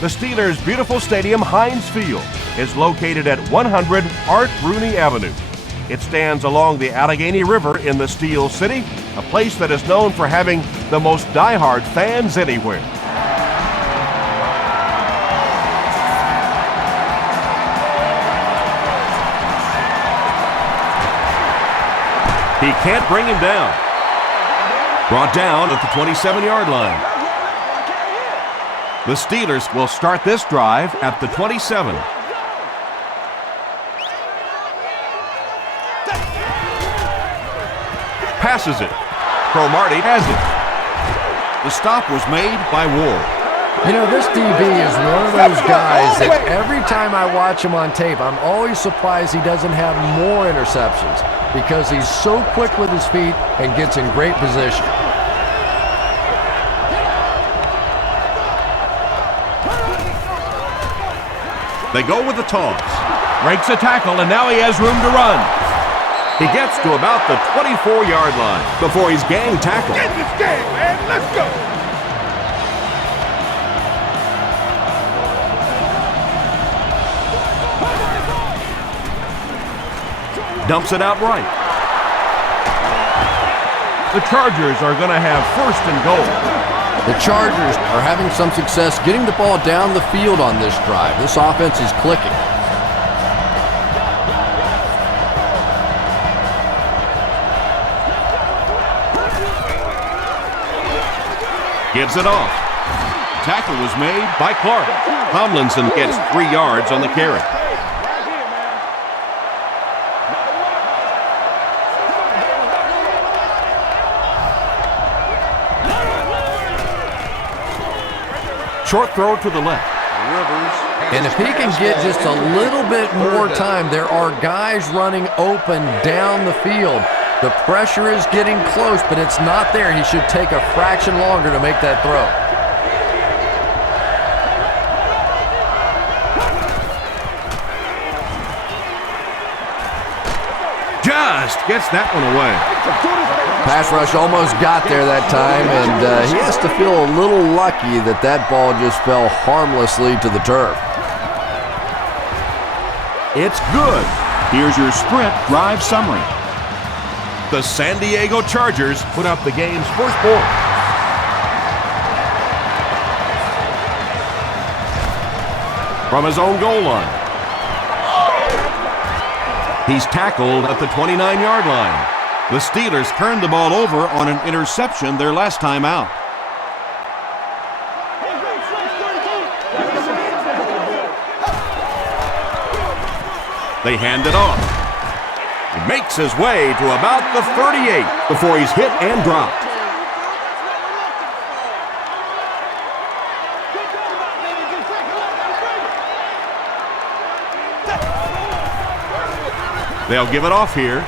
The Steelers' beautiful stadium, Heinz Field, is located at 100 Art Rooney Avenue. It stands along the Allegheny River in the Steel City, a place that is known for having the most diehard fans anywhere. He can't bring him down. Brought down at the 27-yard line. The Steelers will start this drive at the 27. Passes it. Cromartie has it. The stop was made by Ward. You know, this DB is one of those guys that every time I watch him on tape, I'm always surprised he doesn't have more interceptions because he's so quick with his feet and gets in great position. They go with the toss. Breaks a tackle, and now he has room to run. He gets to about the 24-yard line before he's gang tackled. Get this game, man. Let's go. Dumps it out right. The Chargers are going to have first and goal. The Chargers are having some success getting the ball down the field on this drive. This offense is clicking. Gives it off. Tackle was made by Clark. Tomlinson gets 3 yards on the carry. Short throw to the left. And if he can get just a little bit more time, there are guys running open down the field. The pressure is getting close, but it's not there. He should take a fraction longer to make that throw. Just gets that one away. Pass rush almost got there that time, and he has to feel a little lucky that that ball just fell harmlessly to the turf. It's good. Here's your sprint drive summary. The San Diego Chargers put up the game's first point. From his own goal line. He's tackled at the 29-yard line. The Steelers turned the ball over on an interception their last time out. They hand it off. He makes his way to about the 38 before he's hit and dropped. They'll give it off here.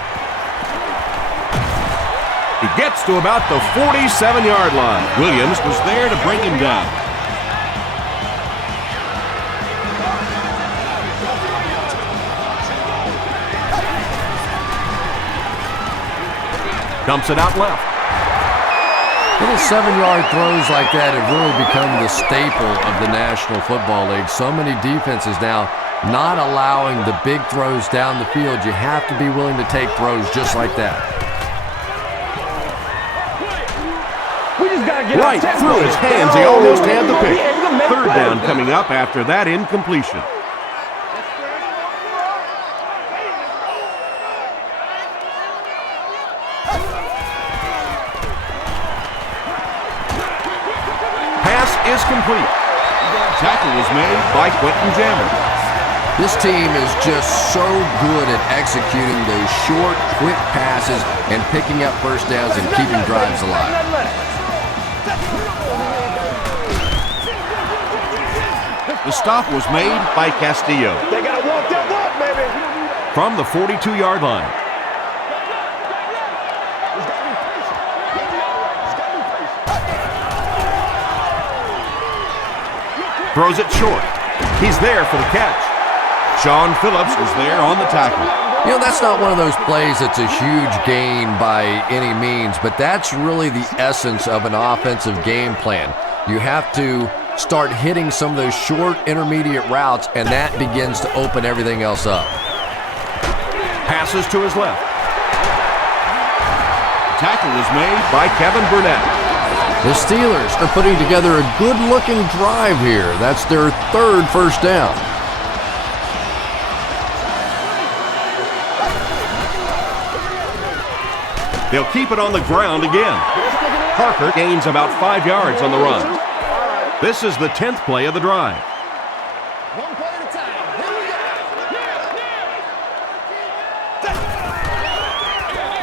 He gets to about the 47-yard line. Williams was there to bring him down. Dumps it out left. Little 7-yard throws like that have really become the staple of the National Football League. So many defenses now not allowing the big throws down the field. You have to be willing to take throws just like that. Right through his hands, he almost had the pick. Third down coming up after that incompletion. Pass is complete. Tackle was made by Quentin Jammer. This team is just so good at executing those short, quick passes and picking up first downs and keeping drives alive. The stop was made by Castillo. They gotta walk that walk, baby. From the 42-yard line. Throws it short. He's there for the catch. Sean Phillips was there on the tackle. You know, that's not one of those plays that's a huge gain by any means, but that's really the essence of an offensive game plan. You have to start hitting some of those short intermediate routes, and that begins to open everything else up. Passes to his left. Tackle is made by Kevin Burnett. The Steelers are putting together a good-looking drive here. That's their third first down. They'll keep it on the ground again. Parker gains about 5 yards on the run. This is the 10th play of the drive. One play at a time. Here we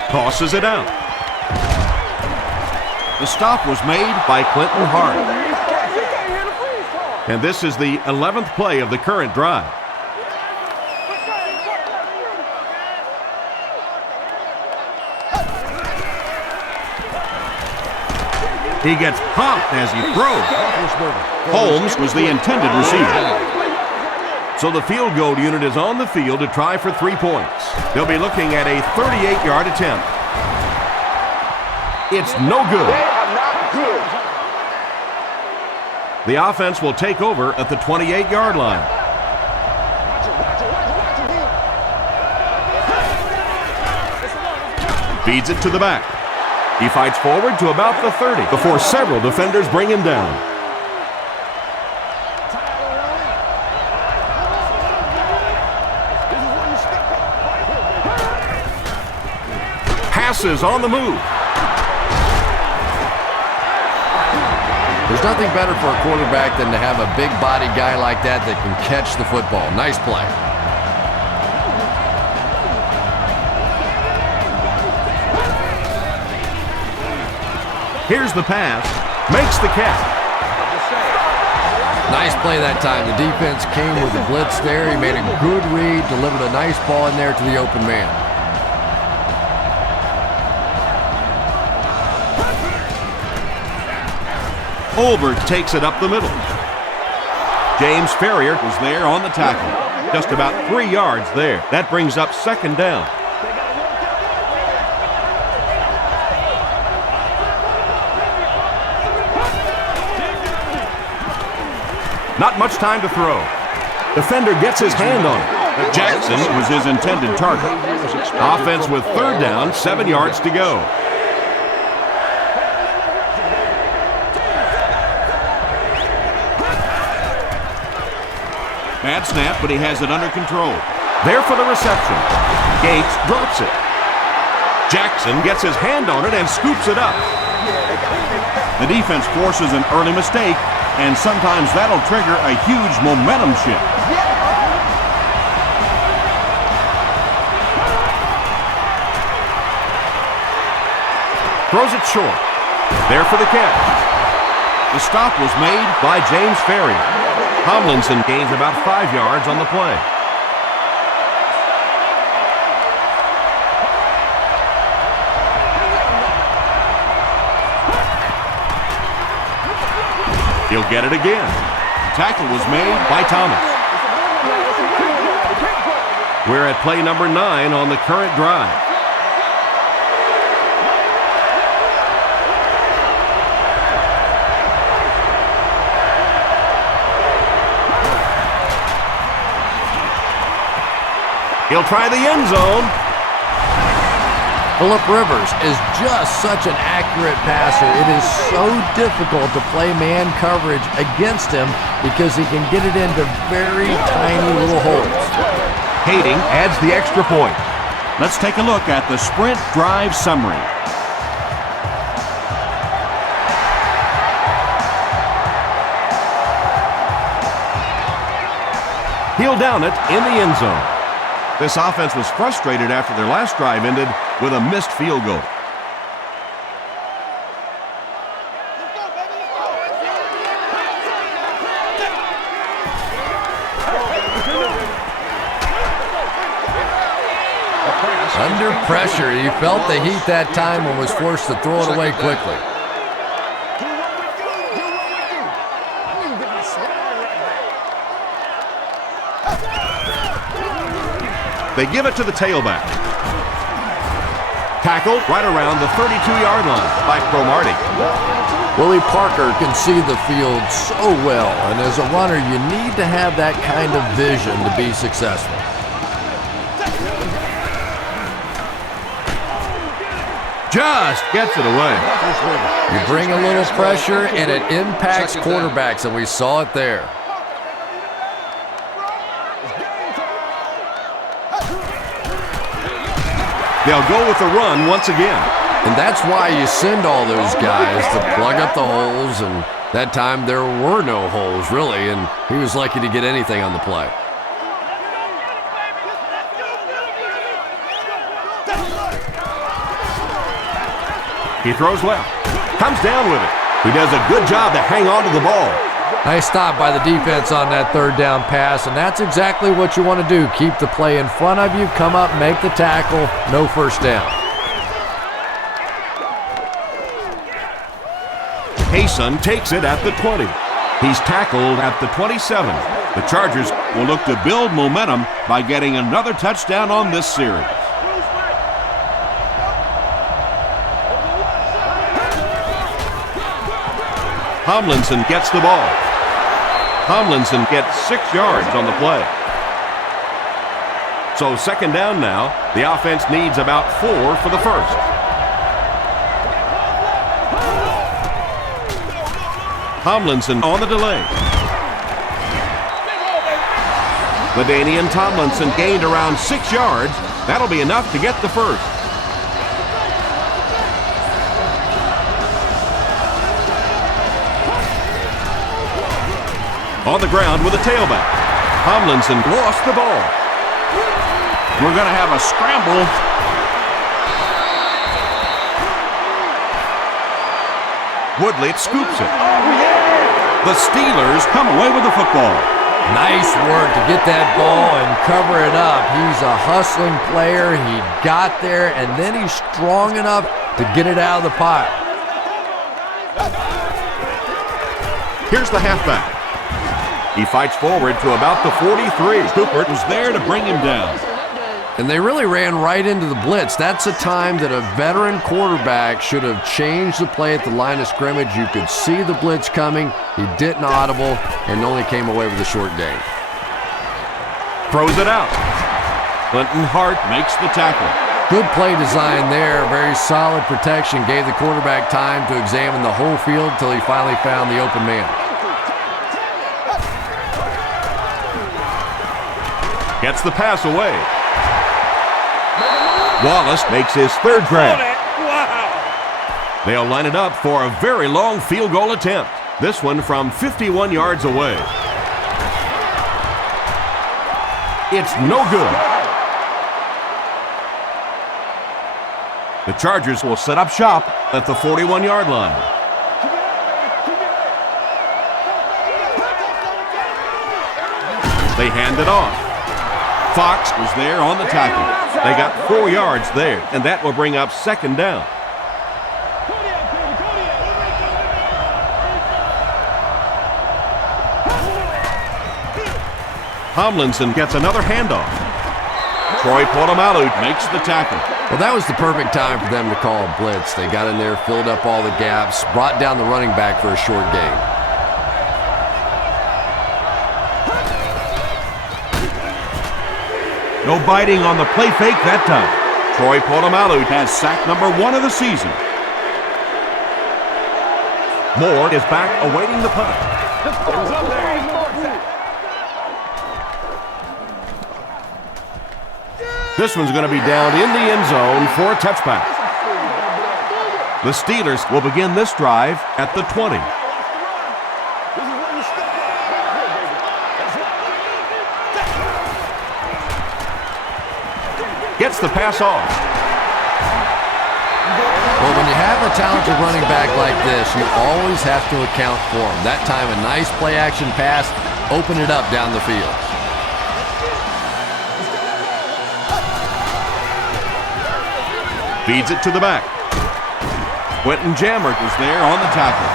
go. Tosses it out. The stop was made by Clinton Hart. And this is the 11th play of the current drive. He gets popped as he throws. Holmes was the intended receiver. So the field goal unit is on the field to try for 3 points. They'll be looking at a 38-yard attempt. It's no good. The offense will take over at the 28-yard line. Feeds it to the back. He fights forward to about the 30 before several defenders bring him down. Passes on the move. There's nothing better for a quarterback than to have a big body guy like that that can catch the football. Nice play. Here's the pass. Makes the catch. Nice play that time. The defense came with the blitz there. He made a good read, delivered a nice ball in there to the open man. Olberg takes it up the middle. James Ferrier was there on the tackle. Just about 3 yards there. That brings up second down. Not much time to throw. Defender gets his hand on it. Jackson was his intended target. Offense with third down, 7 yards to go. Bad snap, but he has it under control. There for the reception. Gates drops it. Jackson gets his hand on it and scoops it up. The defense forces an early mistake, and sometimes that'll trigger a huge momentum shift. Throws it short. There for the catch. The stop was made by James Ferrier. Tomlinson gains about 5 yards on the play. He'll get it again. Tackle was made by Thomas. We're at play number 9 on the current drive. He'll try the end zone. Phillip Rivers is just such an accurate passer. It is so difficult to play man coverage against him because he can get it into very tiny little holes. Kading adds the extra point. Let's take a look at the sprint drive summary. He'll down it in the end zone. This offense was frustrated after their last drive ended with a missed field goal. Under pressure, he felt the heat that time and was forced to throw it away quickly. They give it to the tailback. Tackled right around the 32-yard line by Cromartie. Willie Parker can see the field so well, and as a runner, you need to have that kind of vision to be successful. Just gets it away. You bring a little pressure, and it impacts quarterbacks, and we saw it there. They'll go with the run once again. And that's why you send all those guys to plug up the holes, and that time there were no holes, really, and he was lucky to get anything on the play. He throws left, comes down with it. He does a good job to hang on to the ball. Nice stop by the defense on that third down pass, and that's exactly what you want to do. Keep the play in front of you, come up, make the tackle, no first down. Hayson takes it at the 20. He's tackled at the 27. The Chargers will look to build momentum by getting another touchdown on this series. Tomlinson gets the ball. Tomlinson gets 6 yards on the play. So second down now. The offense needs about 4 for the first. Tomlinson on the delay. LaDainian Tomlinson gained around 6 yards. That'll be enough to get the first. On the ground with a tailback. Tomlinson lost the ball. We're going to have a scramble. Woodley scoops it. The Steelers come away with the football. Nice work to get that ball and cover it up. He's a hustling player. He got there, and then he's strong enough to get it out of the pile. Here's the halfback. He fights forward to about the 43. Cooper was there to bring him down. And they really ran right into the blitz. That's a time that a veteran quarterback should have changed the play at the line of scrimmage. You could see the blitz coming. He didn't audible and only came away with a short gain. Throws it out. Clinton Hart makes the tackle. Good play design there. Very solid protection. Gave the quarterback time to examine the whole field until he finally found the open man. Gets the pass away. Wallace makes his third grab. They'll line it up for a very long field goal attempt. This one from 51 yards away. It's no good. The Chargers will set up shop at the 41-yard line. They hand it off. Fox was there on the tackle. They got 4 yards there, and that will bring up second down. Tomlinson gets another handoff. Troy Polamalu makes the tackle. Well, that was the perfect time for them to call a blitz. They got in there, filled up all the gaps, brought down the running back for a short gain. No biting on the play fake that time. Troy Polamalu has sack number 1 of the season. Moore is back awaiting the punt. This one's going to be down in the end zone for a touchback. The Steelers will begin this drive at the 20. Gets the pass off. Well, when you have a talented running back like this, you always have to account for him. That time, a nice play-action pass, open it up down the field. Feeds it to the back. Quentin Jammert was there on the tackle.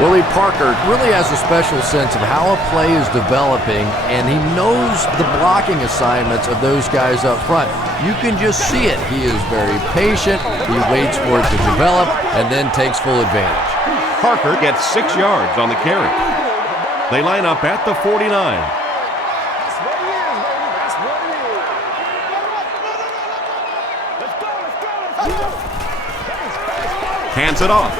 Willie Parker really has a special sense of how a play is developing, and he knows the blocking assignments of those guys up front. You can just see it. He is very patient. He waits for it to develop and then takes full advantage. Parker gets 6 yards on the carry. They line up at the 49. That's what it is, baby. That's what it is. Let's go, let's go, let's go. Hands it off.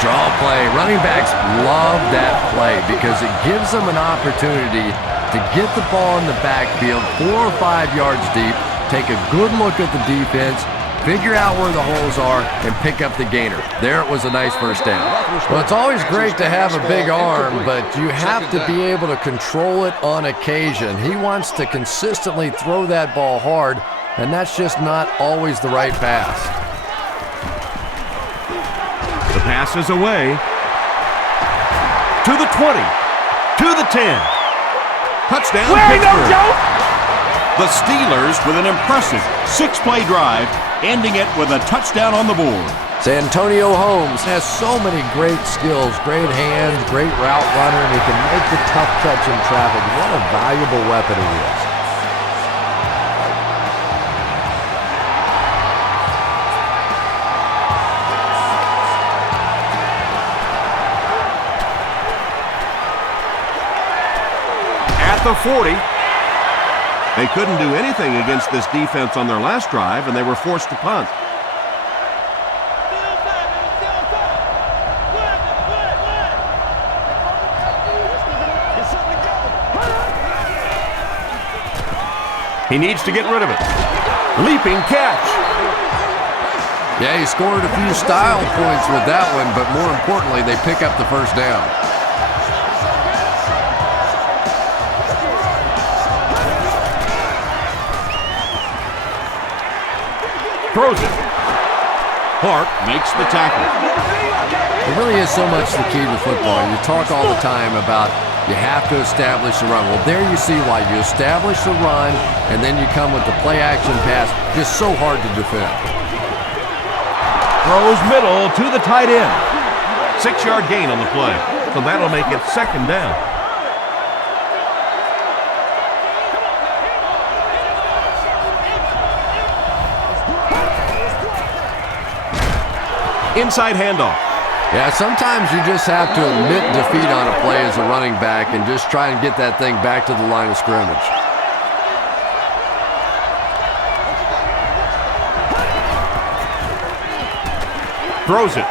Draw play. Running backs love that play because it gives them an opportunity to get the ball in the backfield 4 or 5 yards deep, take a good look at the defense, figure out where the holes are, and pick up the gainer. There it was, a nice first down. Well, it's always great to have a big arm, but you have to be able to control it on occasion. He wants to consistently throw that ball hard, and that's just not always the right pass. The pass is away. To the 20. To the 10. Touchdown, Pittsburgh. The Steelers with an impressive 6-play drive, ending it with a touchdown on the board. Santonio Holmes has so many great skills, great hands, great route runner, and he can make the tough catch in traffic. What a valuable weapon he is. At the 40. They couldn't do anything against this defense on their last drive, and they were forced to punt. He needs to get rid of it. Leaping catch. Yeah, he scored a few style points with that one, but more importantly, they pick up the first down. Throws it. Clark makes the tackle. It really is so much the key to football. You talk all the time about you have to establish the run. Well, there you see why. You establish the run, and then you come with the play-action pass. Just so hard to defend. Throws middle to the tight end. 6-yard gain on the play, so that'll make it second down. Inside handoff. Yeah, sometimes you just have to admit defeat on a play as a running back and just try and get that thing back to the line of scrimmage. Throws it.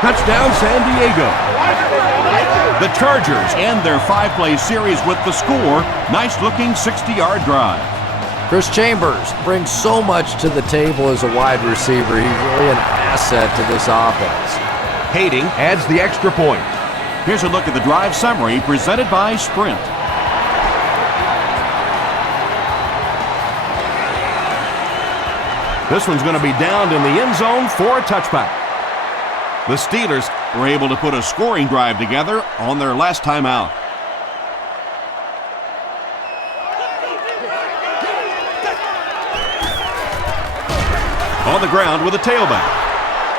Touchdown, San Diego. The Chargers end their 5-play series with the score. Nice-looking 60-yard drive. Chris Chambers brings so much to the table as a wide receiver. He's really an asset to this offense. Hating adds the extra point. Here's a look at the drive summary presented by Sprint. This one's going to be downed in the end zone for a touchback. The Steelers were able to put a scoring drive together on their last time out. On the ground with a tailback.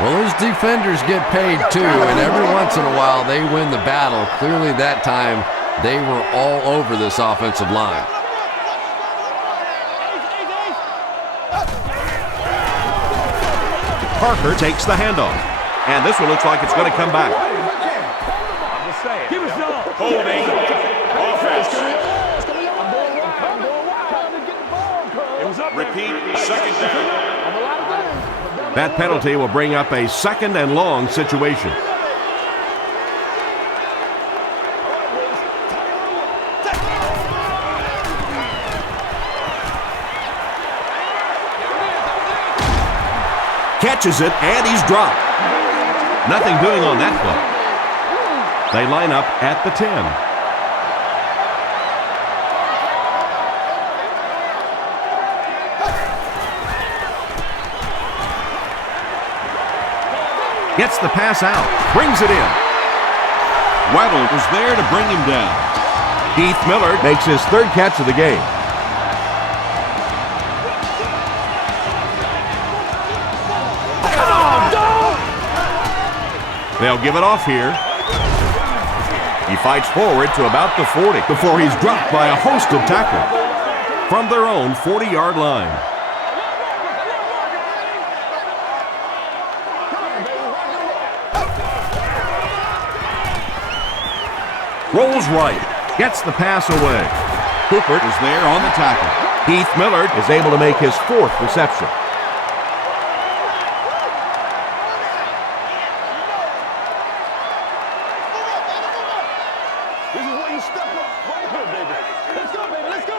Well, those defenders get paid too, and every once in a while they win the battle. Clearly that time they were all over this offensive line. Parker takes the handoff, and this one looks like it's going to come back. Holding. Offense. Repeat, second down. That penalty will bring up a second and long situation. Catches it, and he's dropped. Nothing doing on that play. They line up at the 10. Gets the pass out, brings it in. Weddle was there to bring him down. Heath Miller makes his third catch of the game. Come on, dog! They'll give it off here. He fights forward to about the 40 before he's dropped by a host of tacklers from their own 40-yard line. Rolls right. Gets the pass away. Cooper is there on the tackle. Heath Millard is able to make his 4th reception. This is where you step up. Right here, baby. Let's go, baby. Let's go.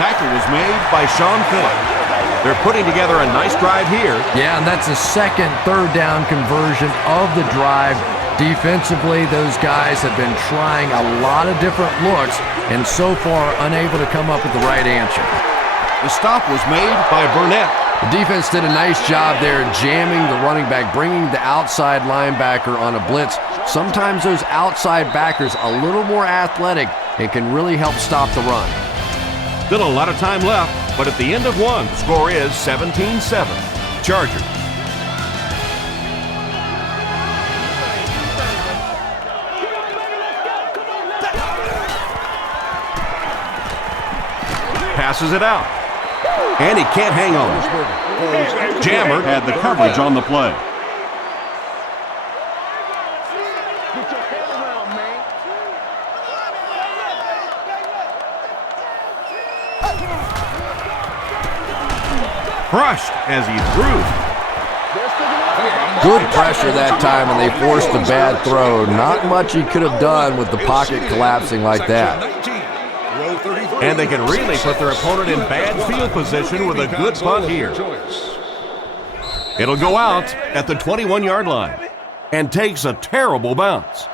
Tackle was made by Sean Phillips. They're putting together a nice drive here. Yeah, and that's the second third down conversion of the drive. Defensively, those guys have been trying a lot of different looks and so far unable to come up with the right answer. The stop was made by Burnett. The defense did a nice job there jamming the running back, bringing the outside linebacker on a blitz. Sometimes those outside backers a little more athletic and can really help stop the run. Still a lot of time left, but at the end of one, the score is 17-7. Chargers. Passes it out. And he can't hang on. Jammer had the coverage on the play. Get your head around, man. Crushed as he threw. Good pressure that time, and they forced a bad throw. Not much he could have done with the pocket collapsing like that. And they can really put their opponent in bad field position with a good punt here. It'll go out at the 21-yard line and takes a terrible bounce.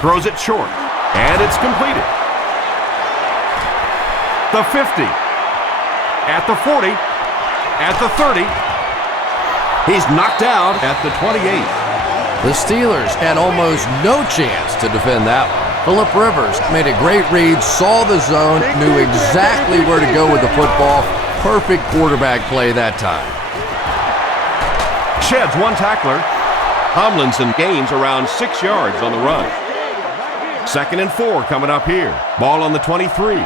Throws it short, and it's completed. The 50, at the 40, at the 30. He's knocked out at the 28. The Steelers had almost no chance to defend that one. Phillip Rivers made a great read, saw the zone, knew exactly where to go with the football. Perfect quarterback play that time. Sheds one tackler. Tomlinson gains around 6 yards on the run. 2nd and 4 coming up here. Ball on the 23.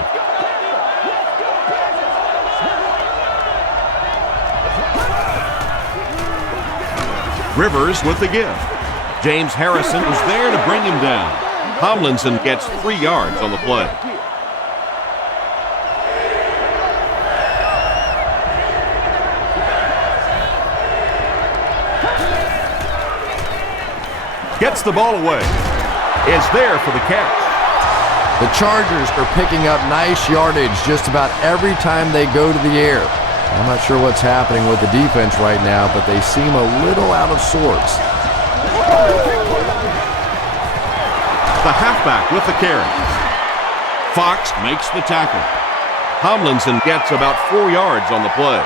Rivers with the give. James Harrison was there to bring him down. Tomlinson gets 3 yards on the play. Gets the ball away. Is there for the catch. The Chargers are picking up nice yardage just about every time they go to the air. I'm not sure what's happening with the defense right now, but they seem a little out of sorts. The halfback with the carry. Fox makes the tackle. Tomlinson gets about 4 yards on the play.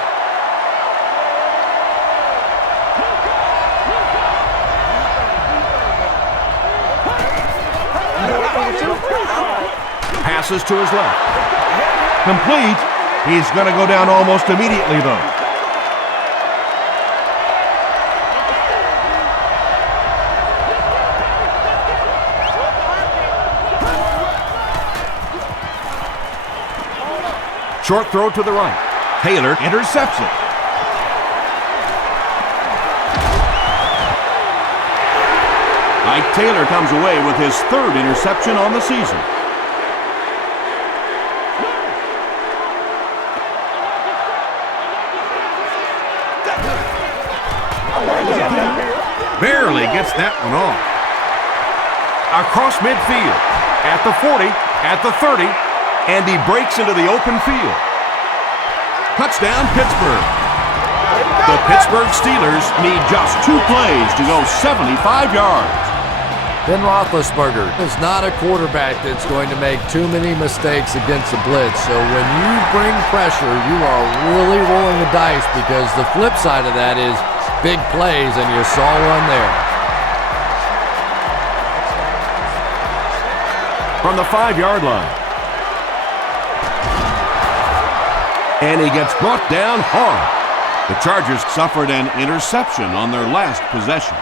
Passes to his left. Complete. He's going to go down almost immediately, though. Short throw to the right. Taylor intercepts it. Ike Taylor comes away with his 3rd interception on the season. Barely gets that one off. Across midfield, at the 40, at the 30, and he breaks into the open field. Touchdown, Pittsburgh. The Pittsburgh Steelers need just 2 plays to go 75 yards. Ben Roethlisberger is not a quarterback that's going to make too many mistakes against the blitz. So when you bring pressure, you are really rolling the dice, because the flip side of that is big plays, and you saw one there. From the 5-yard line. And he gets brought down hard. The Chargers suffered an interception on their last possession.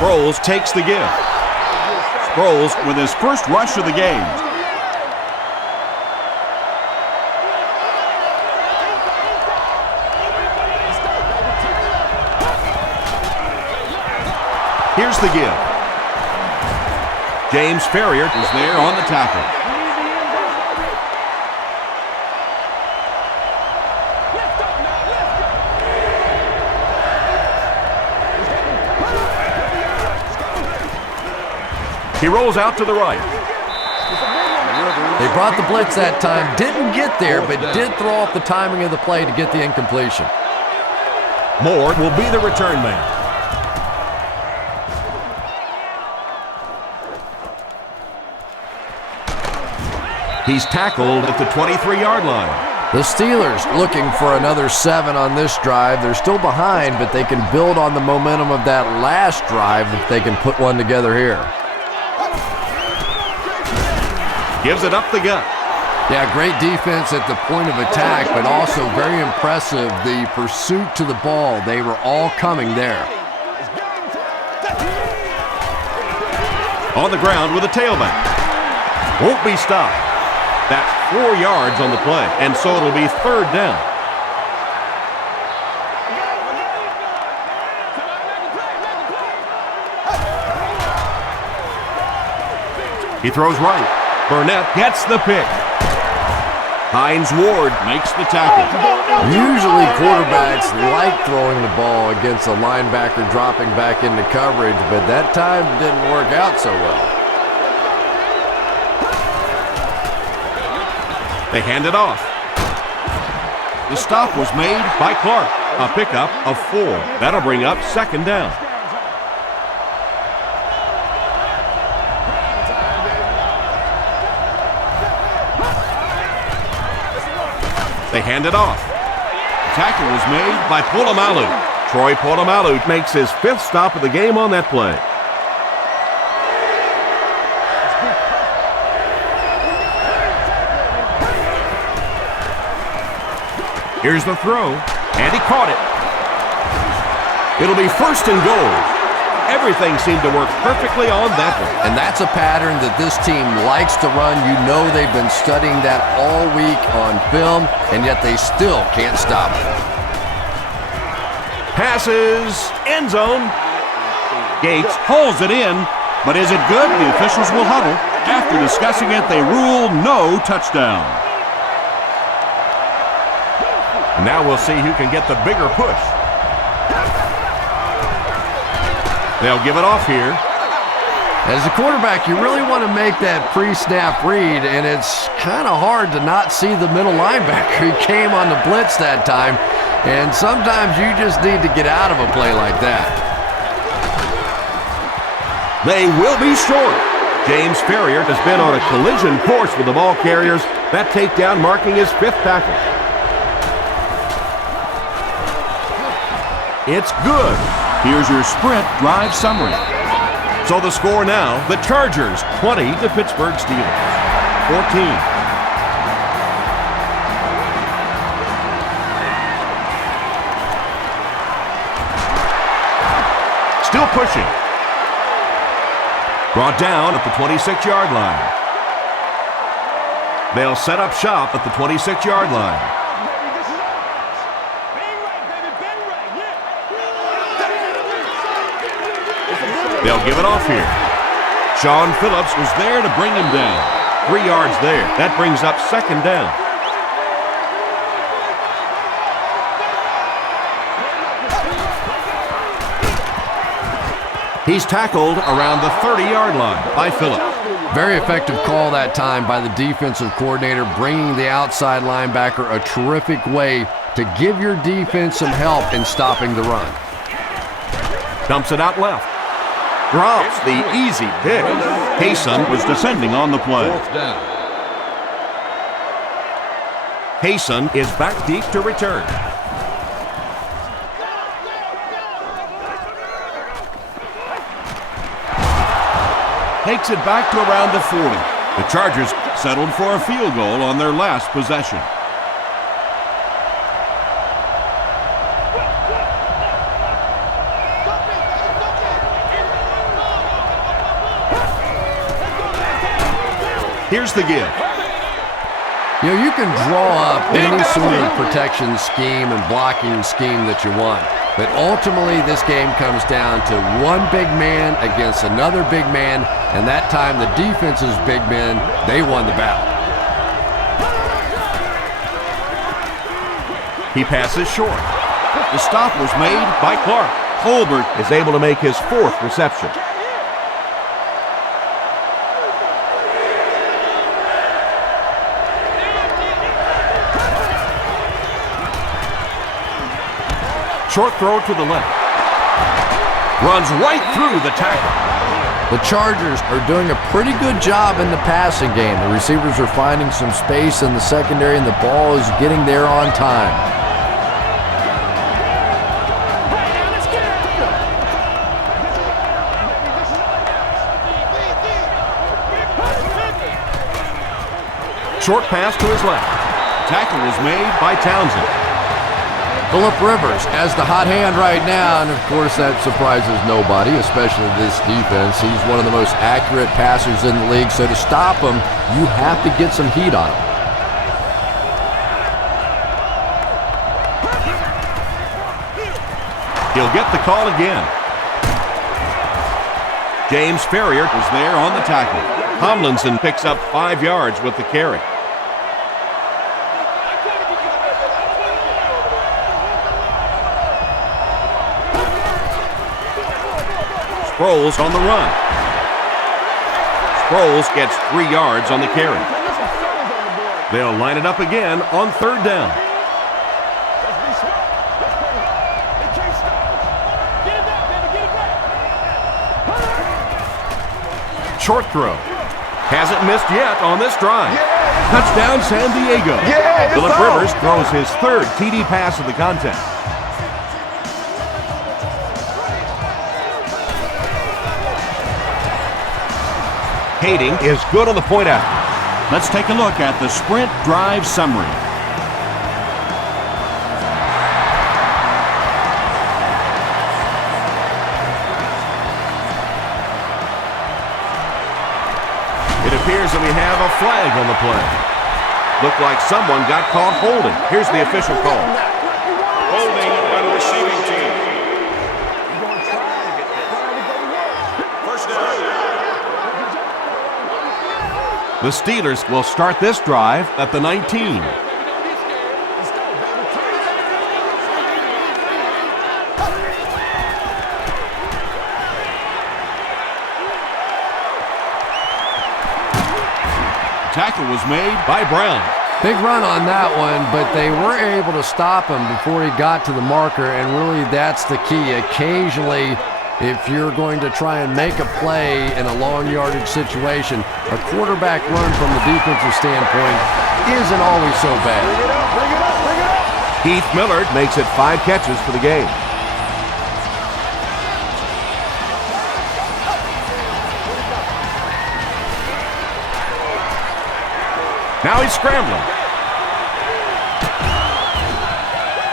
Sproles takes the give. Sproles with his first rush of the game. Here's the give. James Ferrier Is there on the tackle. He rolls out to the right. They brought the blitz that time, didn't get there, but did throw off the timing of the play to get the incompletion. Moore will be the return man. He's tackled at the 23-yard line. The Steelers looking for another 7 on this drive. They're still behind, but they can build on the momentum of that last drive if they can put one together here. Gives it up the gut. Yeah, great defense at the point of attack, but also very impressive the pursuit to the ball. They were all coming there. On the ground with a tailback. Won't be stopped. That's 4 yards on the play, and so it'll be third down. He throws right. Burnett gets the pick. Hines Ward makes the tackle. Usually quarterbacks like throwing the ball against a linebacker dropping back into coverage, but that time didn't work out so well. They hand it off. The stop was made by Clark. A pickup of 4. That'll bring up second down. They hand it off. Tackle was made by Polamalu. Troy Polamalu makes his 5th stop of the game on that play. Here's the throw, and he caught it. It'll be first and goal. Everything seemed to work perfectly on that one. And that's a pattern that this team likes to run. You know they've been studying that all week on film, and yet they still can't stop it. Passes, end zone. Gates hauls it in, but is it good? The officials will huddle. After discussing it, they rule no touchdown. Now we'll see who can get the bigger push. They'll give it off here. As a quarterback, you really want to make that pre-snap read, and it's kind of hard to not see the middle linebacker. He came on the blitz that time, and sometimes you just need to get out of a play like that. They will be short. James Ferrier has been on a collision course with the ball carriers. That takedown marking his 5th tackle. It's good. Here's your sprint drive summary. So the score now, the Chargers 20 to Pittsburgh Steelers 14. Still pushing. Brought down at the 26-yard line. They'll set up shop at the 26-yard line. They'll give it off here. Sean Phillips was there to bring him down. 3 yards there. That brings up second down. He's tackled around the 30-yard line by Phillips. Very effective call that time by the defensive coordinator, bringing the outside linebacker a terrific way to give your defense some help in stopping the run. Dumps it out left. Drops the easy pick. Payson was descending on the play. Payson is back deep to return. Takes it back to around the 40. The Chargers settled for a field goal on their last possession. Here's the give. You know, you can draw up any sort of protection scheme and blocking scheme that you want. But ultimately, this game comes down to one big man against another big man, and that time the defense's big men, they won the battle. He passes short. The stop was made by Clark. Holbert Is able to make his 4th reception. Short throw to the left. Runs right through the tackle. The Chargers are doing a pretty good job in the passing game. The receivers are finding some space in the secondary, and the ball is getting there on time. Short pass to his left. tackle was made by Townsend. Phillip Rivers as the hot hand right now, and of course that surprises nobody, especially this defense. He's one of the most accurate passers in the league, so to stop him, you have to get some heat on him. He'll get the call again. James Ferrier Was there on the tackle. Tomlinson picks up 5 yards with the carry. Sproles on the run. Sproles gets 3 yards on the carry. They'll line it up again on 3rd down. Short throw. Hasn't missed yet on this drive. Touchdown San Diego. Phillip Rivers throws his 3rd TD pass of the contest. Hating is good on the point out. Let's take a look at the sprint drive summary. It appears that we have a flag on the play. Looked like someone got caught holding. Here's the official call. Holding on the receiving team. First down. The Steelers will start this drive at the 19. Tackle was made by Brown. Big run on that one, but they were able to stop him before he got to the marker, and really that's the key. Occasionally, if you're going to try and make a play in a long yardage situation, a quarterback run from the defensive standpoint isn't always so bad. Heath Millard makes it 5 catches for the game. Now he's scrambling.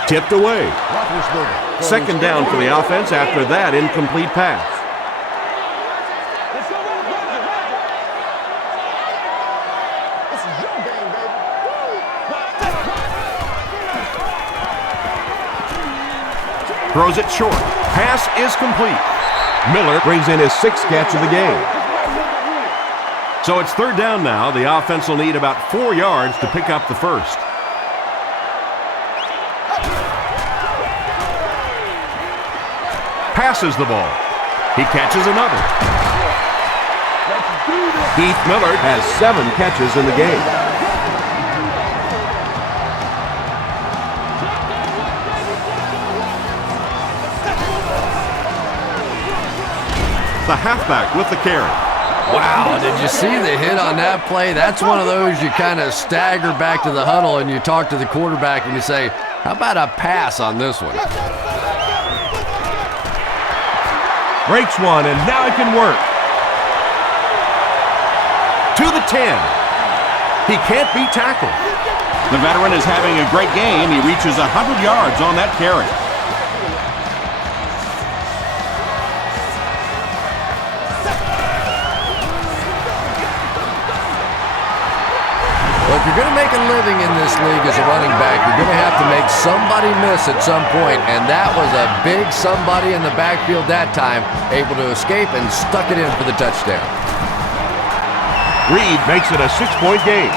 Tipped away. 2nd down for the offense after that incomplete pass. Throws it short. Pass is complete. Miller brings in his 6th catch of the game. So it's 3rd down now. The offense will need about 4 yards to pick up the first. Passes the ball. He catches another. Heath Millard has 7 catches in the game. The halfback with the carry. Wow, did you see the hit on that play? That's one of those you kind of stagger back to the huddle and you talk to the quarterback and you say, how about a pass on this one? Breaks one, and now it can work. To the 10. He can't be tackled. The veteran is having a great game. He reaches 100 yards on that carry. you're going to make a living in this league as a running back, you're going to have to make somebody miss at some point, and that was a big somebody in the backfield that time, able to escape and stuck it in for the touchdown. Reed makes it a 6-point game.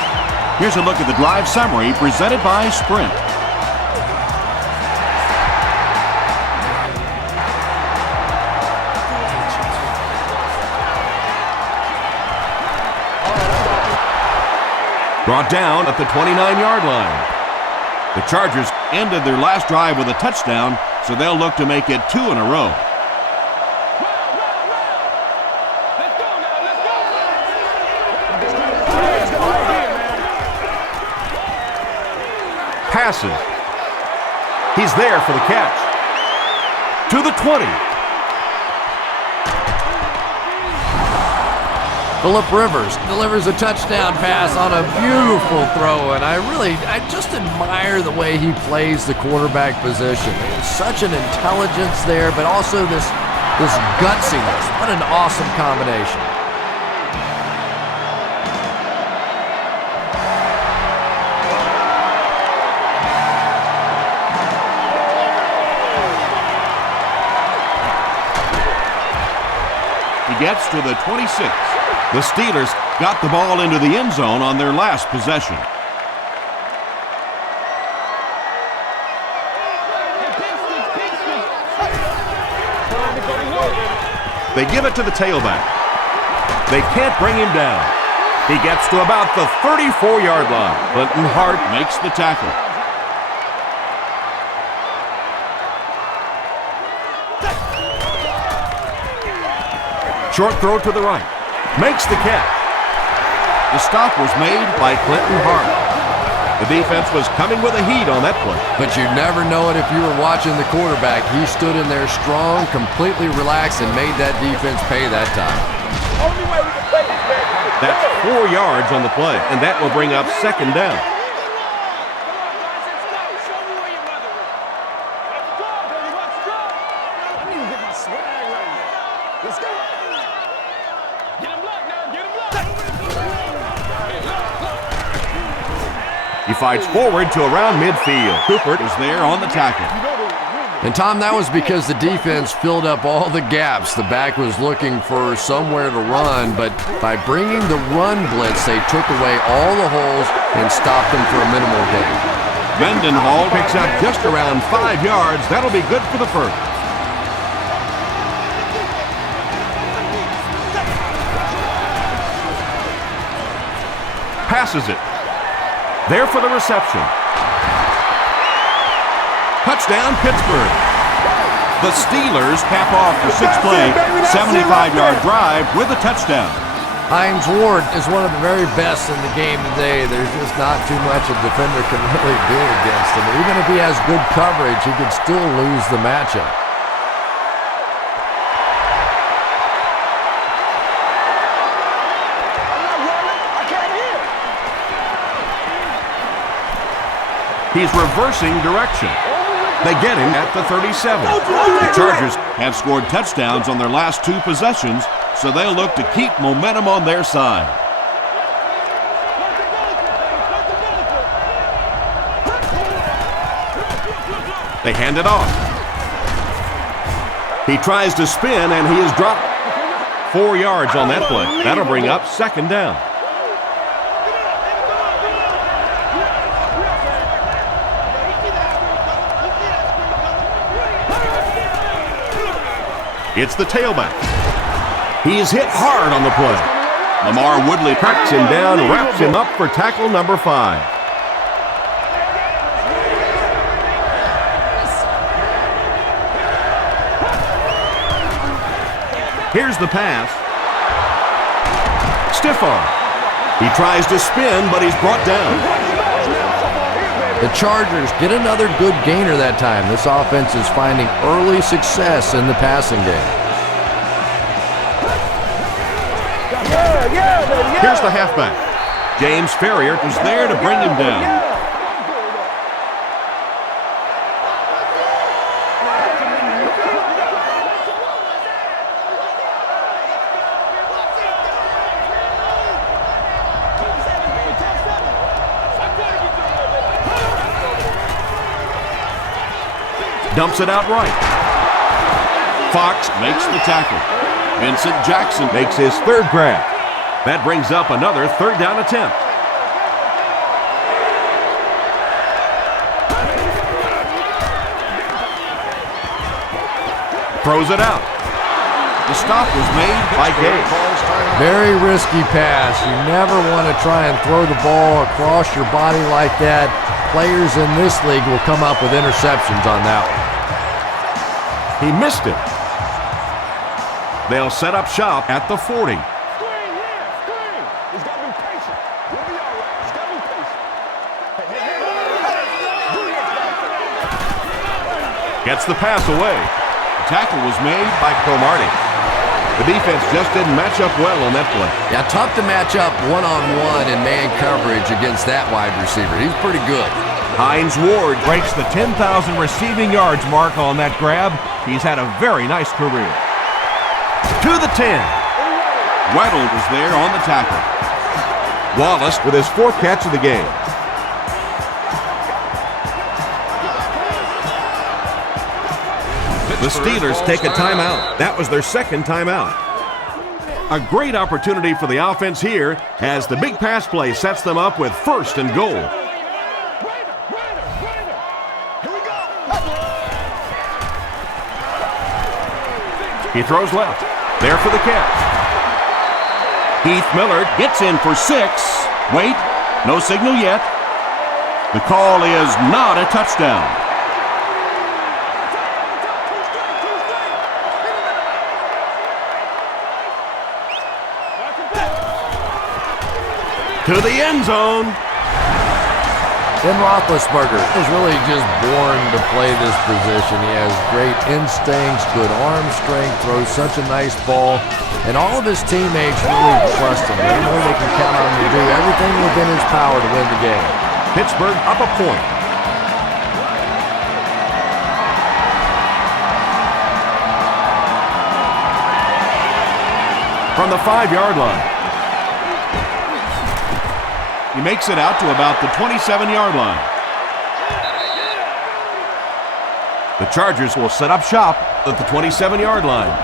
Here's a look at the drive summary presented by Sprint. Brought down at the 29-yard line. The Chargers ended their last drive with a touchdown, so they'll look to make it 2 in a row. Passes. He's there for the catch. To the 20. Phillip Rivers delivers a touchdown pass on a beautiful throw, and I just admire the way he plays the quarterback position. There's such an intelligence there, but also this gutsiness. What an awesome combination. He gets to the 26. The Steelers got the ball into the end zone on their last possession. They give it to the tailback. They can't bring him down. He gets to about the 34-yard line. Clinton Hart makes the tackle. Short throw to the right. Makes the catch. The stop was made by Clinton Hart. The defense was coming with a heat on that play. But you never know it if you were watching the quarterback. He stood in there strong, completely relaxed, and made that defense pay that time. Only way we can play this, man. That's 4 yards on the play, and that will bring up second down. He fights forward to around midfield. Cooper is there on the tackle. And Tom, that was because the defense filled up all the gaps. The back was looking for somewhere to run, but by bringing the run blitz, they took away all the holes and stopped them for a minimal gain. Mendenhall picks up just around 5 yards. That'll be good for the first. Passes it. There for the reception. Touchdown, Pittsburgh. The Steelers cap off the 6-play, 75-yard drive with a touchdown. Hines Ward is one of the very best in the game today. There's just not too much a defender can really do against him. Even if he has good coverage, he could still lose the matchup. He's reversing direction. They get him at the 37. The Chargers have scored touchdowns on their last 2 possessions, so they'll look to keep momentum on their side. They hand it off. He tries to spin, and he is dropped. 4 yards on that play. That'll bring up second down. It's the tailback. He's hit hard on the play. Lamar Woodley tracks him down, wraps him up for tackle number 5. Here's the pass. Stiff arm. He tries to spin, but he's brought down. The Chargers get another good gainer that time. This offense is finding early success in the passing game. Here's the halfback. James Ferrier is there to bring him down. Dumps it out right. Fox makes the tackle. Vincent Jackson Makes his third grab. That brings up another third down attempt. Throws it out. The stop was made by Gates. Very risky pass. You never want to try and throw the ball across your body like that. Players in this league will come up with interceptions on that one. He missed it. They'll set up shop at the 40. Screen, yeah, screen. He's got to be patient. We'll be all right. He's got to be patient. Gets the pass away. The tackle was made By Cromartie. The defense just didn't match up well on that play. Yeah, tough to match up one-on-one in man coverage against that wide receiver. He's pretty good. Hines Ward breaks the 10,000 receiving yards mark on that grab. He's had a very nice career. To the 10. Weddle was there on the tackle. Wallace with his fourth catch of the game. The Steelers take a timeout. That was their second timeout. A great opportunity for the offense here as the big pass play sets them up with first and goal. He throws left. There for the catch. Heath Miller Gets in for 6. Wait, no signal yet. The call is not a touchdown. to the end zone. Ben Roethlisberger is really just born to play this position. He has great instincts, good arm strength, throws such a nice ball, and all of his teammates really trust him. They know they can count on him to do everything within his power to win the game. Pittsburgh up a point. From the 5-yard line. He makes it out to about the 27-yard line. The Chargers will set up shop at the 27-yard line.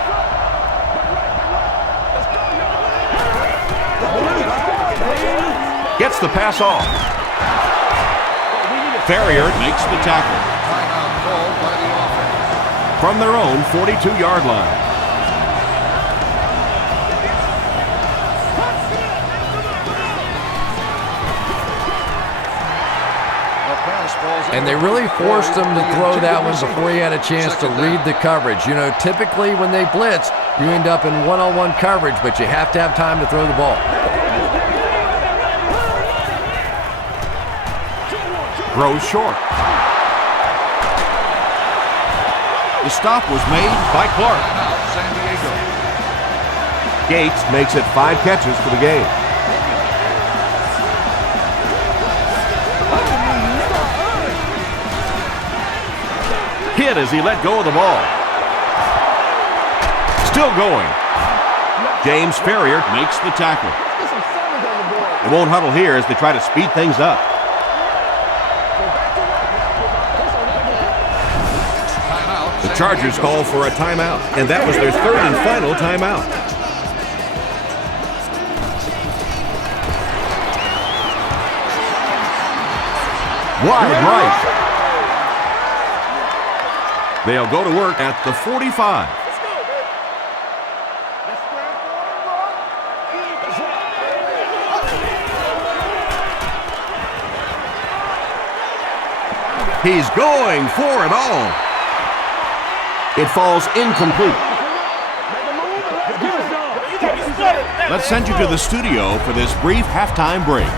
Gets the pass off. Ferrier Makes the tackle. from their own 42-yard line. And they really forced him to throw that one before he had a chance to read the coverage. You know, typically when they blitz, you end up in one-on-one coverage, but you have to have time to throw the ball. Throws short. The stop was made By Clark. Gates makes it 5 catches for the game. Hit as he let go of the ball. Still going. James Ferrier makes the tackle. They won't huddle here as they try to speed things up. The Chargers call for a timeout, and that was their third and final timeout. Wide right. They'll go to work at the 45. He's going for it all. It falls incomplete. Let's send you to the studio for this brief halftime break.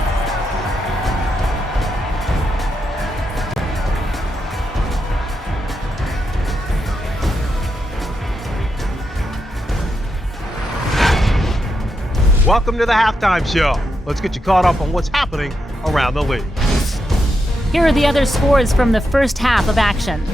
Welcome to the Halftime Show. Let's get you caught up on what's happening around the league. Here are the other scores from the first half of action.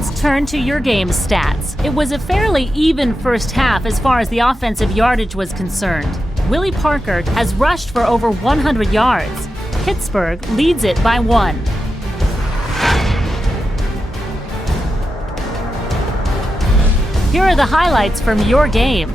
let's turn to your game's stats. It was a fairly even first half as far as the offensive yardage was concerned. Willie Parker has rushed for over 100 yards. Pittsburgh leads it by 1. Here are the highlights from your game.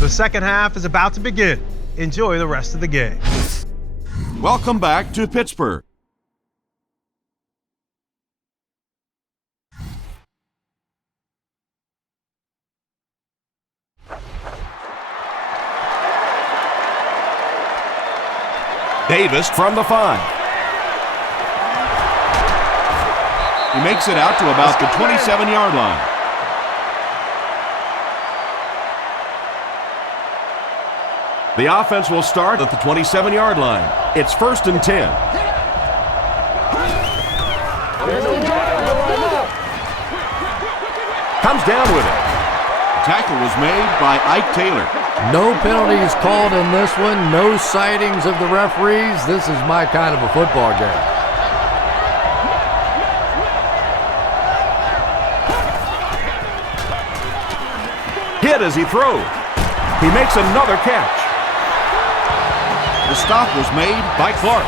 The second half is about to begin. Enjoy the rest of the game. Welcome back to Pittsburgh. Davis from the 5. He makes it out to about the 27-yard line. The offense will start at the 27-yard line. It's 1st and 10. Comes down with it. Tackle was made by Ike Taylor. No penalties called in this one. No sightings of the referees. This is my kind of a football game. Hit as he throws. He makes another catch. The stop was made by Clark.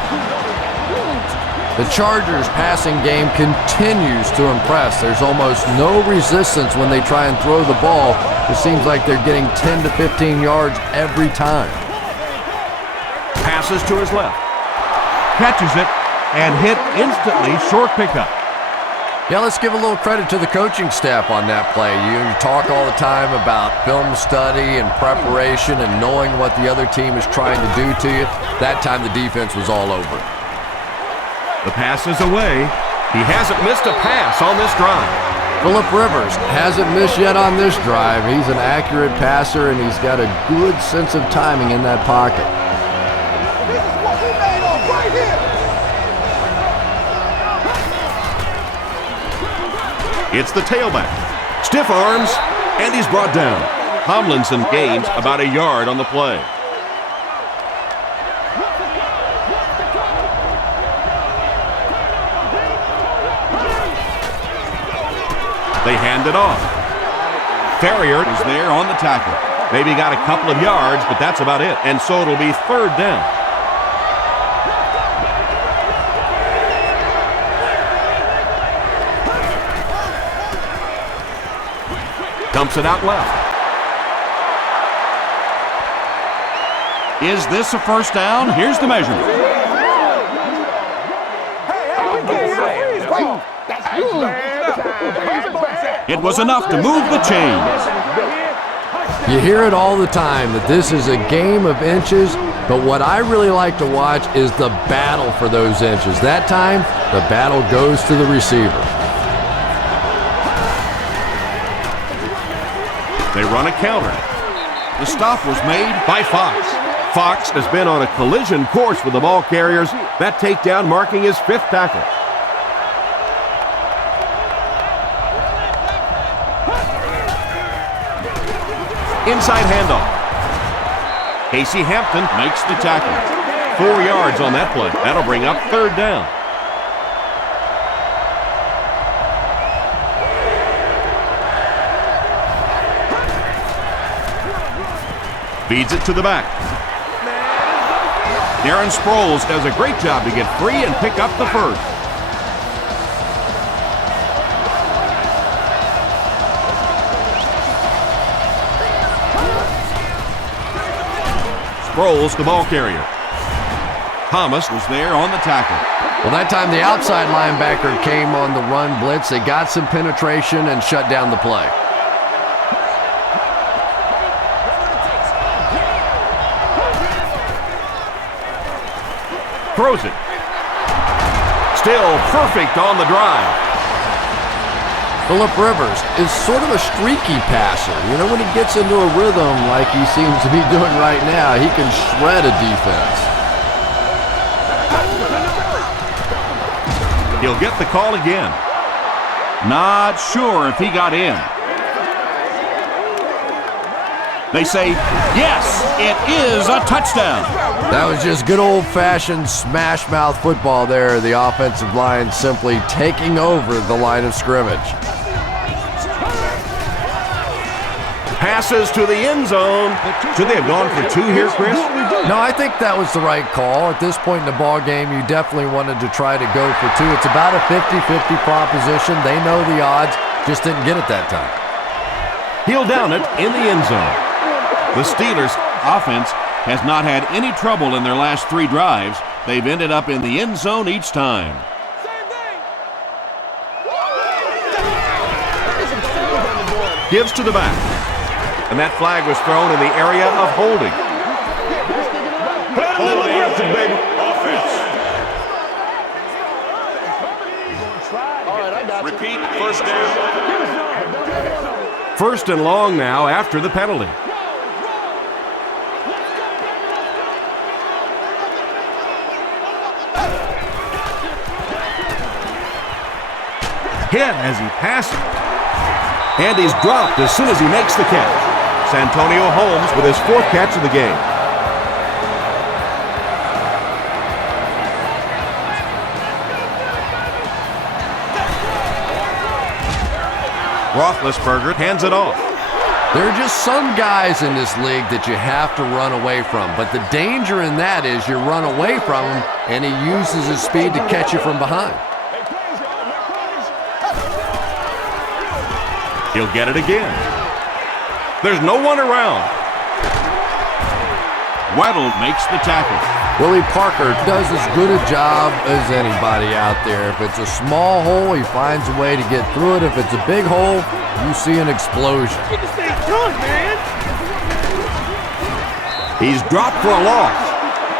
The Chargers' passing game continues to impress. There's almost no resistance when they try and throw the ball. It seems like they're getting 10 to 15 yards every time. Passes to his left. Catches it and hit instantly. Short pickup. Yeah, let's give a little credit to the coaching staff on that play. You talk all the time about film study and preparation and knowing what the other team is trying to do to you. That time the defense was all over. The pass is away. He hasn't missed a pass on this drive. Phillip Rivers hasn't missed yet on this drive. He's an accurate passer, and he's got a good sense of timing in that pocket. This is what we made of right here. It's the tailback. Stiff arms, and he's brought down. Tomlinson gains about a yard on the play. They hand it off. Ferrier is there on the tackle. Maybe got a couple of yards, but that's about it. And so it'll be 3rd down. Dumps it out left. Is this a 1st down? Here's the measurement. It was enough to move the chains. You hear it all the time that this is a game of inches, but what I really like to watch is the battle for those inches. That time, the battle goes to the receiver. They run a counter. The stop was made by Fox. Fox has been on a collision course with the ball carriers. That takedown marking his 5th tackle. Inside handoff. Casey Hampton makes the tackle. 4 yards on that play. That'll bring up 3rd down. Feeds it to the back. Darren Sproles does a great job to get free and pick up the 1st. Sproles, the ball carrier. Thomas was there on the tackle. Well, that time the outside linebacker came on the run blitz. They got some penetration and shut down the play. Throws it. Still perfect on the drive. Phillip Rivers is sort of a streaky passer. You know, when he gets into a rhythm like he seems to be doing right now, he can shred a defense. He'll get the call again. Not sure if he got in. They say, yes, it is a touchdown. That was just good old-fashioned smash-mouth football there. The offensive line simply taking over the line of scrimmage. Passes to the end zone. Should they have gone for two here, Chris? No, I think that was the right call. At this point in the ball game, you definitely wanted to try to go for two. It's about a 50-50 proposition. They know the odds, just didn't get it that time. He'll down it in the end zone. The Steelers' offense has not had any trouble in their last 3 drives. They've ended up in the end zone each time. Gives to the back. And that flag was thrown in the area of holding. Baby. Repeat, first down. First and long now after the penalty. Hit as he passes. And he's dropped as soon as he makes the catch. Santonio Holmes with his 4th catch of the game. Roethlisberger hands it off. There are just some guys in this league that you have to run away from. But the danger in that is you run away from him, and he uses his speed to catch you from behind. He'll get it again. There's no one around. Weddle makes the tackle. Willie Parker does as good a job as anybody out there. If it's a small hole, he finds a way to get through it. If it's a big hole, you see an explosion. Get this thing done, man. He's dropped for a loss.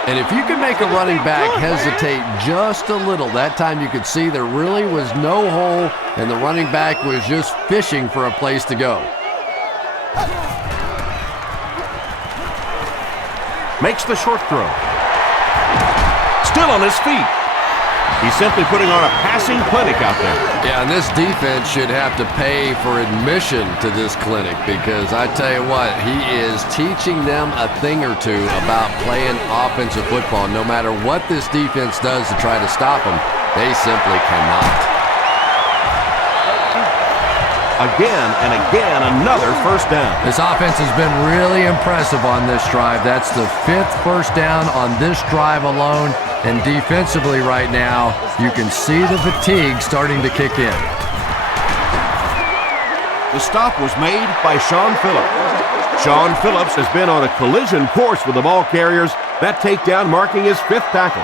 And if you can make a running back hesitate just a little, that time you could see there really was no hole, and the running back was just fishing for a place to go. Makes the short throw. Still on his feet. He's simply putting on a passing clinic out there. Yeah, and this defense should have to pay for admission to this clinic because I tell you what, he is teaching them a thing or two about playing offensive football. No matter what this defense does to try to stop them, they simply cannot. Again and again, another first down. This offense has been really impressive on this drive. That's the 5th first down on this drive alone. And defensively right now, you can see the fatigue starting to kick in. The stop was made by Sean Phillips. Sean Phillips has been on a collision course with the ball carriers. That takedown marking his 5th tackle.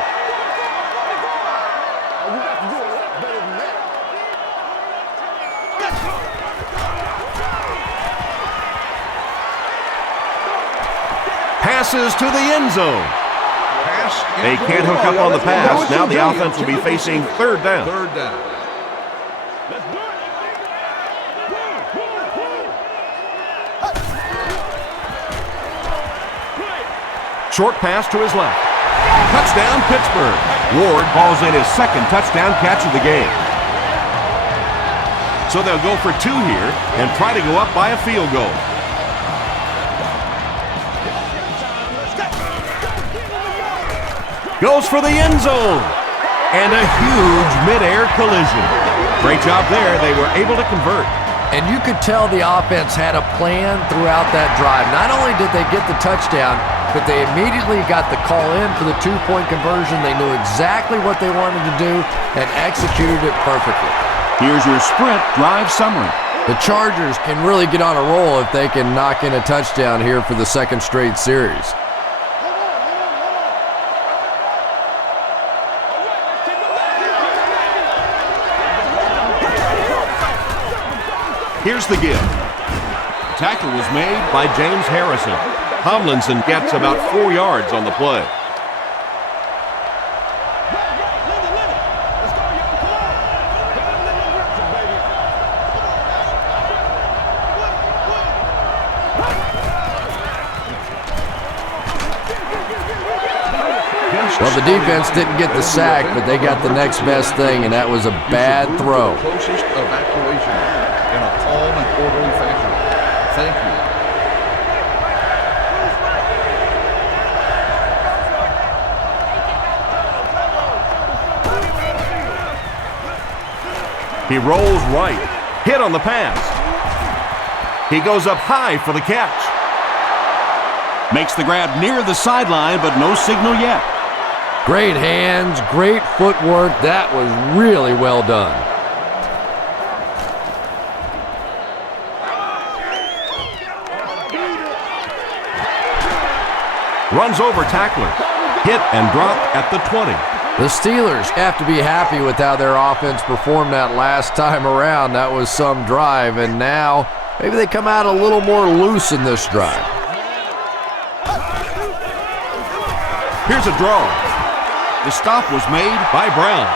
Passes to the end zone. They can't hook up on the pass. Now the offense will be facing 3rd down. Short pass to his left. Touchdown, Pittsburgh. Ward hauls in his 2nd touchdown catch of the game. So they'll go for 2 here and try to go up by a field goal. Goes for the end zone. And a huge midair collision. Great job there. They were able to convert. And you could tell the offense had a plan throughout that drive. Not only did they get the touchdown, but they immediately got the call in for the 2-point conversion. They knew exactly what they wanted to do and executed it perfectly. Here's your sprint drive summary. The Chargers can really get on a roll if they can knock in a touchdown here for the 2nd straight series. Here's the give. Tackle was made. By James Harrison. Tomlinson gets about 4 yards on the play. Well, the defense didn't get the sack, but they got the next best thing, and that was a bad throw. Closest evacuation in a calm and orderly fashion. Thank you. He rolls right. Hit on the pass. He goes up high for the catch. Makes the grab near the sideline, but no signal yet. Great hands, great footwork. That was really well done. Runs over tackler. Hit and drop at the 20. The Steelers have to be happy with how their offense performed that last time around. That was some drive, and now maybe they come out a little more loose in this drive. Here's a draw. The stop was made By Brown.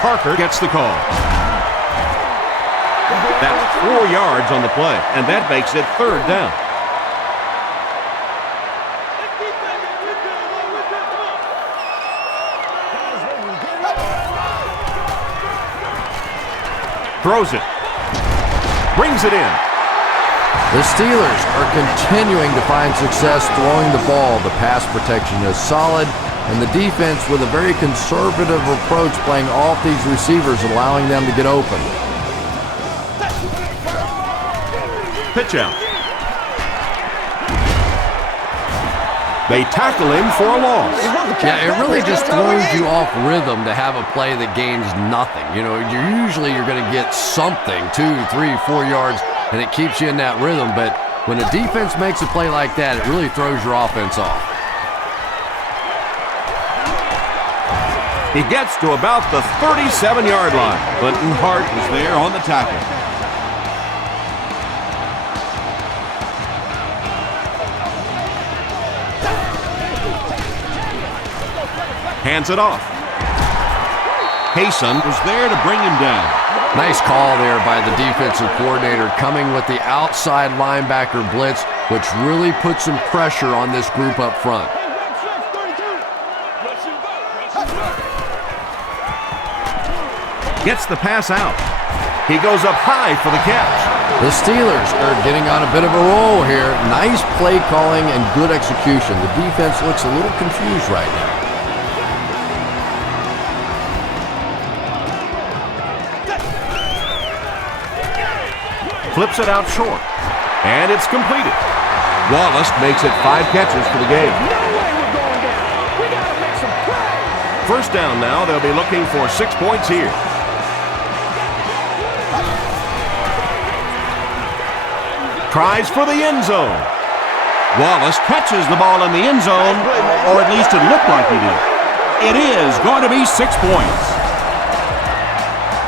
Parker gets the call. That's 4 yards on the play, and that makes it 3rd down. Throws it. Brings it in. The Steelers are continuing to find success throwing the ball. The pass protection is solid, and the defense with a very conservative approach playing off these receivers, allowing them to get open. Pitch out. They tackle him for a loss. Yeah, it really just throws you off rhythm to have a play that gains nothing. You know, you're going to get something, 2, 3, 4 yards, and it keeps you in that rhythm. But when a defense makes a play like that, it really throws your offense off. He gets to about the 37-yard line. Clinton Hart was there on the tackle. Hands it off. Payson Was there to bring him down. Nice call there by the defensive coordinator, coming with the outside linebacker blitz, which really put some pressure on this group up front. gets the pass out. He goes up high for the catch. The Steelers are getting on a bit of a roll here. Nice play calling and good execution. The defense looks a little confused right now. Flips it out short, and it's completed. Wallace makes it 5 catches for the game. First down now, they'll be looking for 6 points here. Tries for the end zone. Wallace catches the ball in the end zone, or at least it looked like he did. It is going to be 6 points.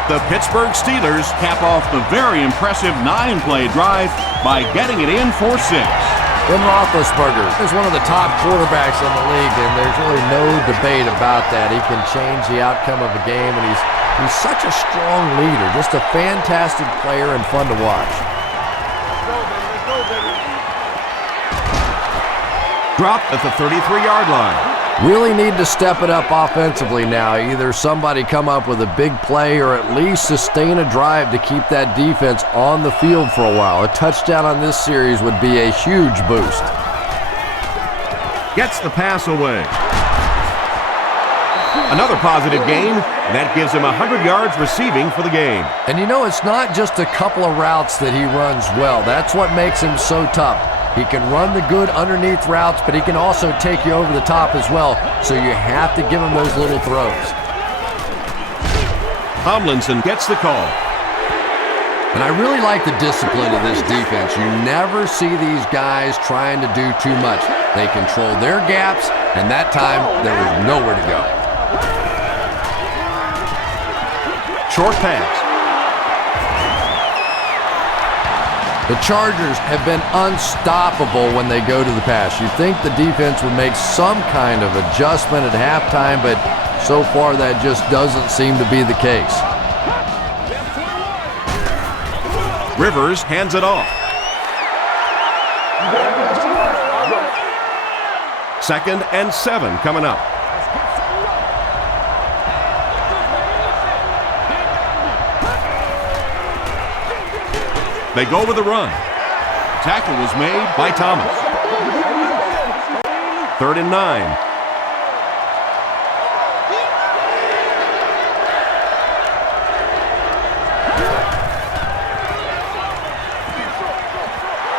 The Pittsburgh Steelers cap off the very impressive 9-play drive by getting it in for 6. Ben Roethlisberger is one of the top quarterbacks in the league, and there's really no debate about that. He can change the outcome of a game, and he's such a strong leader, just a fantastic player and fun to watch. Dropped at the 33-yard line. Really need to step it up offensively now. Either somebody come up with a big play or at least sustain a drive to keep that defense on the field for a while. A touchdown on this series would be a huge boost. Gets the pass away. Another positive gain, and that gives him 100 yards receiving for the game. And you know, it's not just a couple of routes that he runs well. That's what makes him so tough. He can run the good underneath routes, but he can also take you over the top as well, so you have to give him those little throws. Tomlinson gets the call. And I really like the discipline of this defense. You never see these guys trying to do too much. They control their gaps, and that time there was nowhere to go. Short pass. The Chargers have been unstoppable when they go to the pass. You think the defense would make some kind of adjustment at halftime, but so far that just doesn't seem to be the case. Rivers hands it off. 2nd and 7 coming up. They go with a run. Tackle was made By Thomas. 3rd and 9.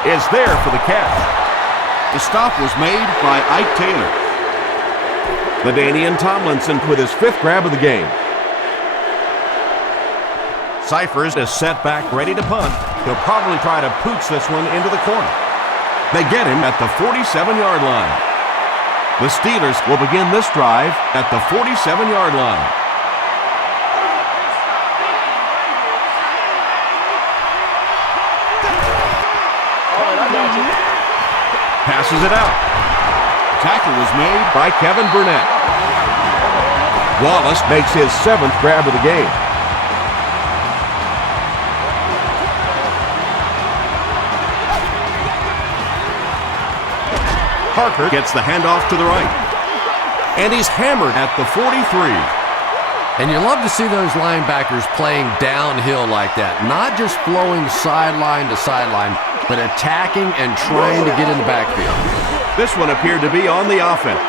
Is there for the catch. The stop was made by Ike Taylor. LaDainian Tomlinson with his 5th grab of the game. Cyphers is set back ready to punt. He'll probably try to pooch this one into the corner. They get him at the 47-yard line. The Steelers will begin this drive at the 47-yard line. Passes it out. Tackle was made By Kevin Burnett. Wallace makes his 7th grab of the game. Parker gets the handoff to the right. And he's hammered at the 43. And you love to see those linebackers playing downhill like that, not just flowing sideline to sideline, but attacking and trying to get in the backfield. This one appeared to be on the offense.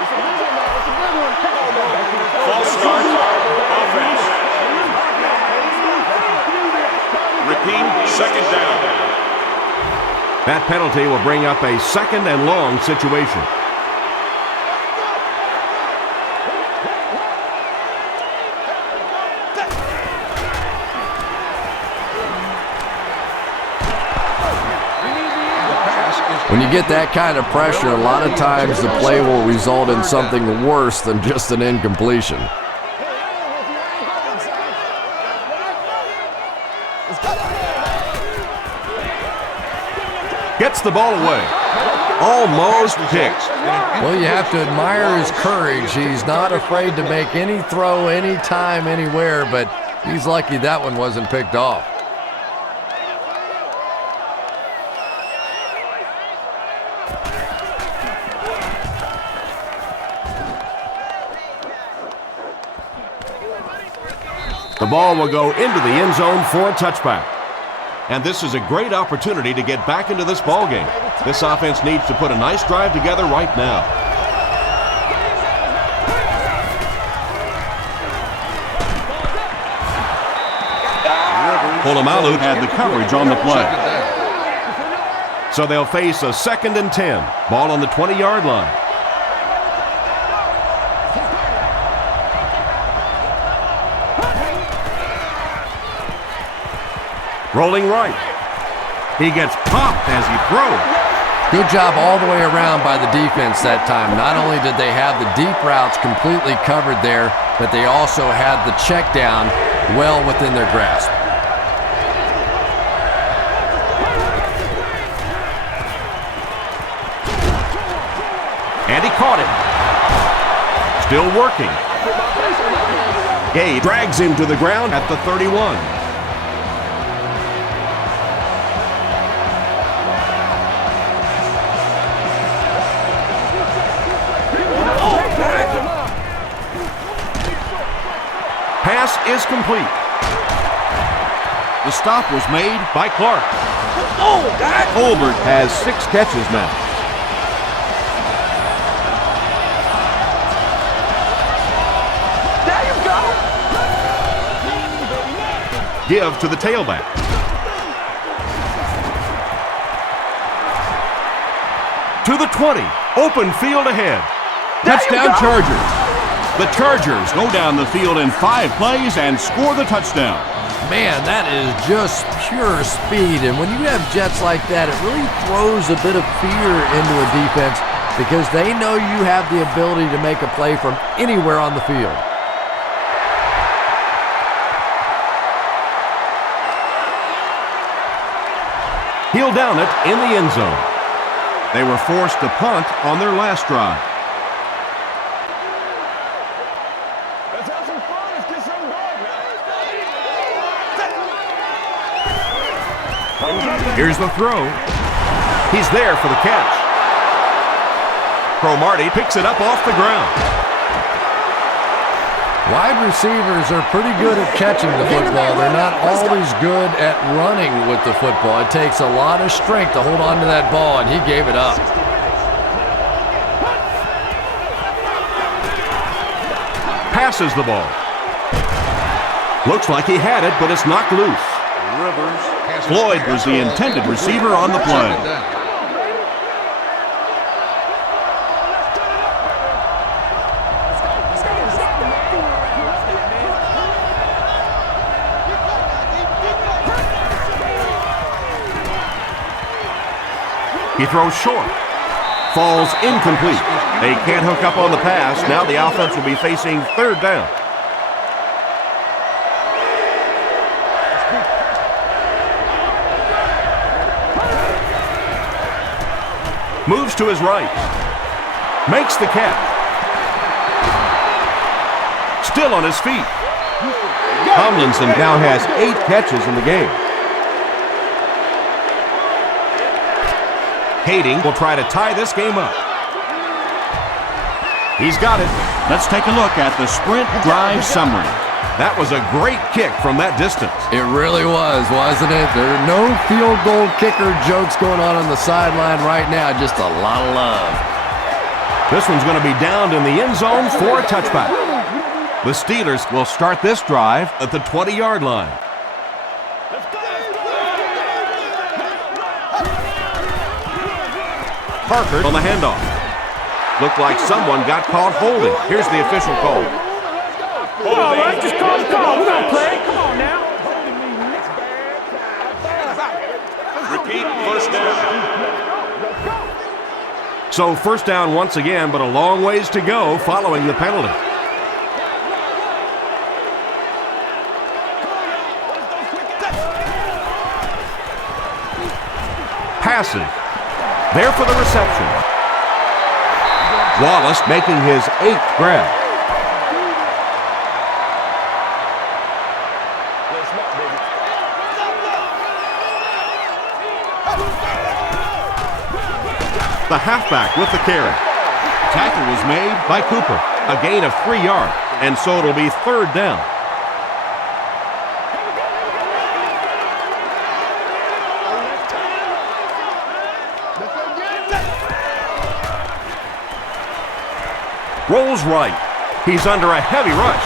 False start. Offense. Repeat. 2nd down. That penalty will bring up a 2nd and long situation. When you get that kind of pressure, a lot of times the play will result in something worse than just an incompletion. Gets the ball away. Almost picked. Well, you have to admire his courage. He's not afraid to make any throw, anytime, anywhere, but he's lucky that one wasn't picked off. The ball will go into the end zone for a touchback. And this is a great opportunity to get back into this ball game. This offense needs to put a nice drive together right now. Polamalu had the coverage on the play. So they'll face a 2nd and 10. Ball on the 20-yard line. Rolling right. He gets popped as he throws. Good job all the way around by the defense that time. Not only did they have the deep routes completely covered there, but they also had the check down well within their grasp. And he caught it. Still working. Gabe drags him to the ground at the 31. Pass is complete. The stop was made By Clark. Colbert has 6 catches now. There you go. Give to the tailback. To the 20. Open field ahead. touchdown Chargers. The Chargers go down the field in 5 plays and score the touchdown. man, that is just pure speed. And when you have jets like that, it really throws a bit of fear into a defense because they know you have the ability to make a play from anywhere on the field. He'll down it in the end zone. They were forced to punt on their last drive. Let's have some fun. Let's get something going now. Here's the throw. He's there for the catch. Cromartie picks it up off the ground. Wide receivers are pretty good at catching the football. They're not always good at running with the football. It takes a lot of strength to hold on to that ball, and he gave it up. Passes the ball. Looks like he had it, but it's knocked loose. Floyd was the intended receiver on the play. He throws short. Falls incomplete. They can't hook up on the pass. Now the offense will be facing third down. Moves to his right. Makes the catch. Still on his feet. Tomlinson now has 8 catches in the game. Kading will try to tie this game up. He's got it. Let's take a look at the sprint drive summary. That was a great kick from that distance. It really was, wasn't it? There are no field goal kicker jokes going on the sideline right now. Just a lot of love. This one's going to be downed in the end zone for a touchback. The Steelers will start this drive at the 20-yard line. Parker on the handoff. Looked like someone got caught holding. Here's the official call. All right, just call the call. We're going to play. Come on now. Repeat, first down. So first down once again, but a long ways to go following the penalty. Passes. There for the reception. Wallace making his 8th grab. The halfback with the carry. Tackle was made by Cooper. A gain of 3 yards, and so it'll be third down. Rolls right. He's under a heavy rush.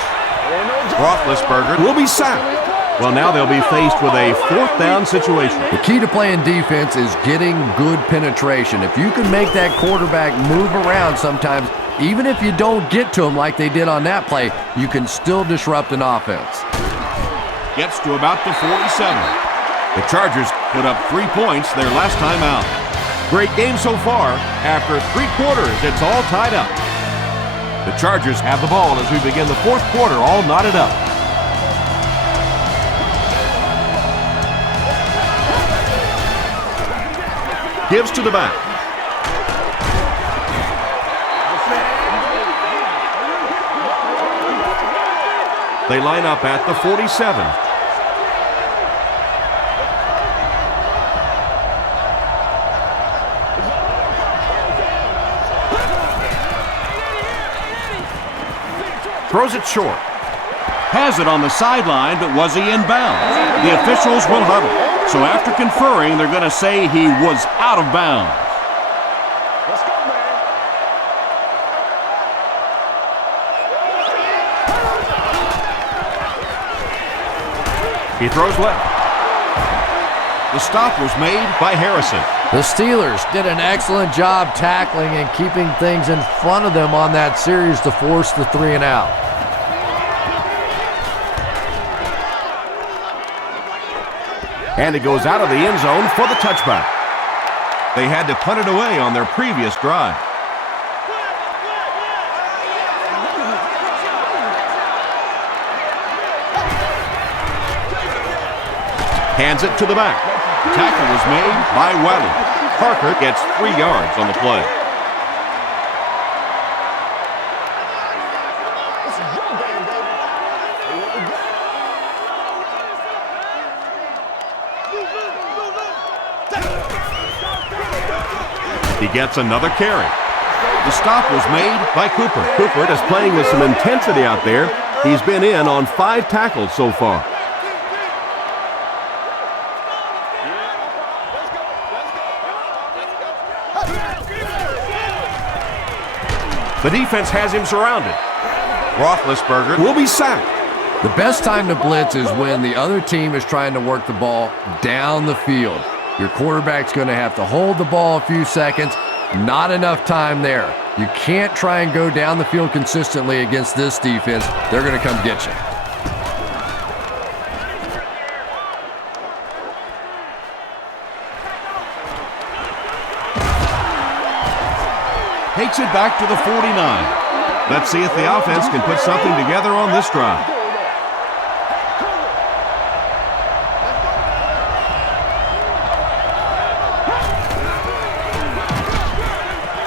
Roethlisberger will be sacked. Well, now they'll be faced with a fourth down situation. The key to playing defense is getting good penetration. If you can make that quarterback move around sometimes, even if you don't get to him like they did on that play, you can still disrupt an offense. Gets to about the 47. The Chargers put up 3 points their last time out. Great game so far. After 3 quarters, it's all tied up. The Chargers have the ball as we begin the fourth quarter, all knotted up. Gives to the back. They line up at the 47. Throws it short. Has it on the sideline, but was he in bounds? The officials will huddle. So after conferring, they're going to say he was out of bounds. Let's go, man. He throws left. The stop was made by Harrison. The Steelers did an excellent job tackling and keeping things in front of them on that series to force the 3 and out. And it goes out of the end zone for the touchback. They had to punt it away on their previous drive. Hands it to the back. Tackle was made by Wiley. Parker gets 3 yards on the play. He gets another carry. The stop was made by Cooper. Cooper is playing with some intensity out there. He's been in on 5 tackles so far. The defense has him surrounded. Roethlisberger will be sacked. The best time to blitz is when the other team is trying to work the ball down the field. Your quarterback's going to have to hold the ball a few seconds. Not enough time there. You can't try and go down the field consistently against this defense. They're going to come get you. Takes it back to the 49. Let's see if the offense can put something together on this drive.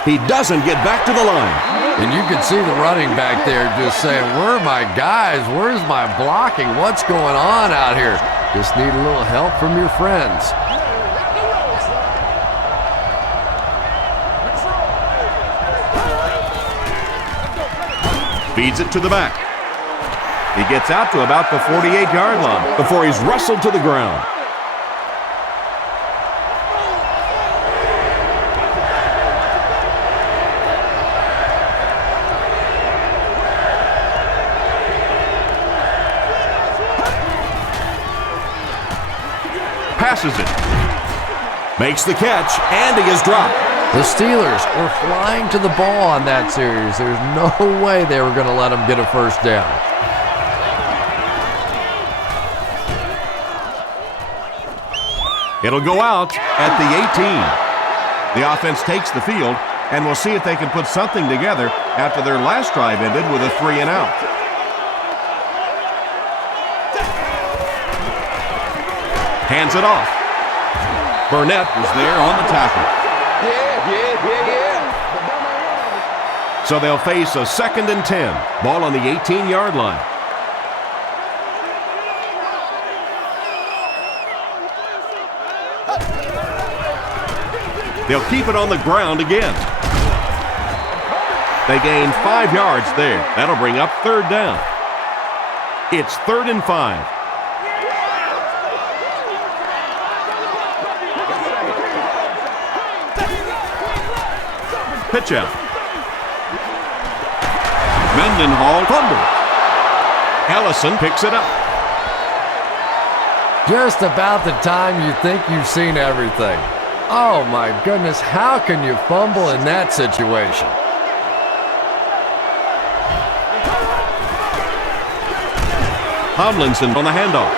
He doesn't get back to the line. And you can see the running back there just saying, where are my guys? Where's my blocking? What's going on out here? Just need a little help from your friends. Feeds it to the back. He gets out to about the 48-yard line before he's wrestled to the ground. Passes it. Makes the catch, and he is dropped. The Steelers were flying to the ball on that series. There's no way they were going to let them get a first down. It'll go out at the 18. The offense takes the field, and we'll see if they can put something together after their last drive ended with a 3-and-out. Hands it off. Burnett was there on the tackle. So they'll face a 2nd and 10. Ball on the 18-yard line. They'll keep it on the ground again. They gain 5 yards there. That'll bring up 3rd down. It's 3rd and 5. Pitch out. Mendenhall fumbles. Ellison picks it up. Just about the time you think you've seen everything. Oh my goodness, how can you fumble in that situation? Tomlinson on the handoff.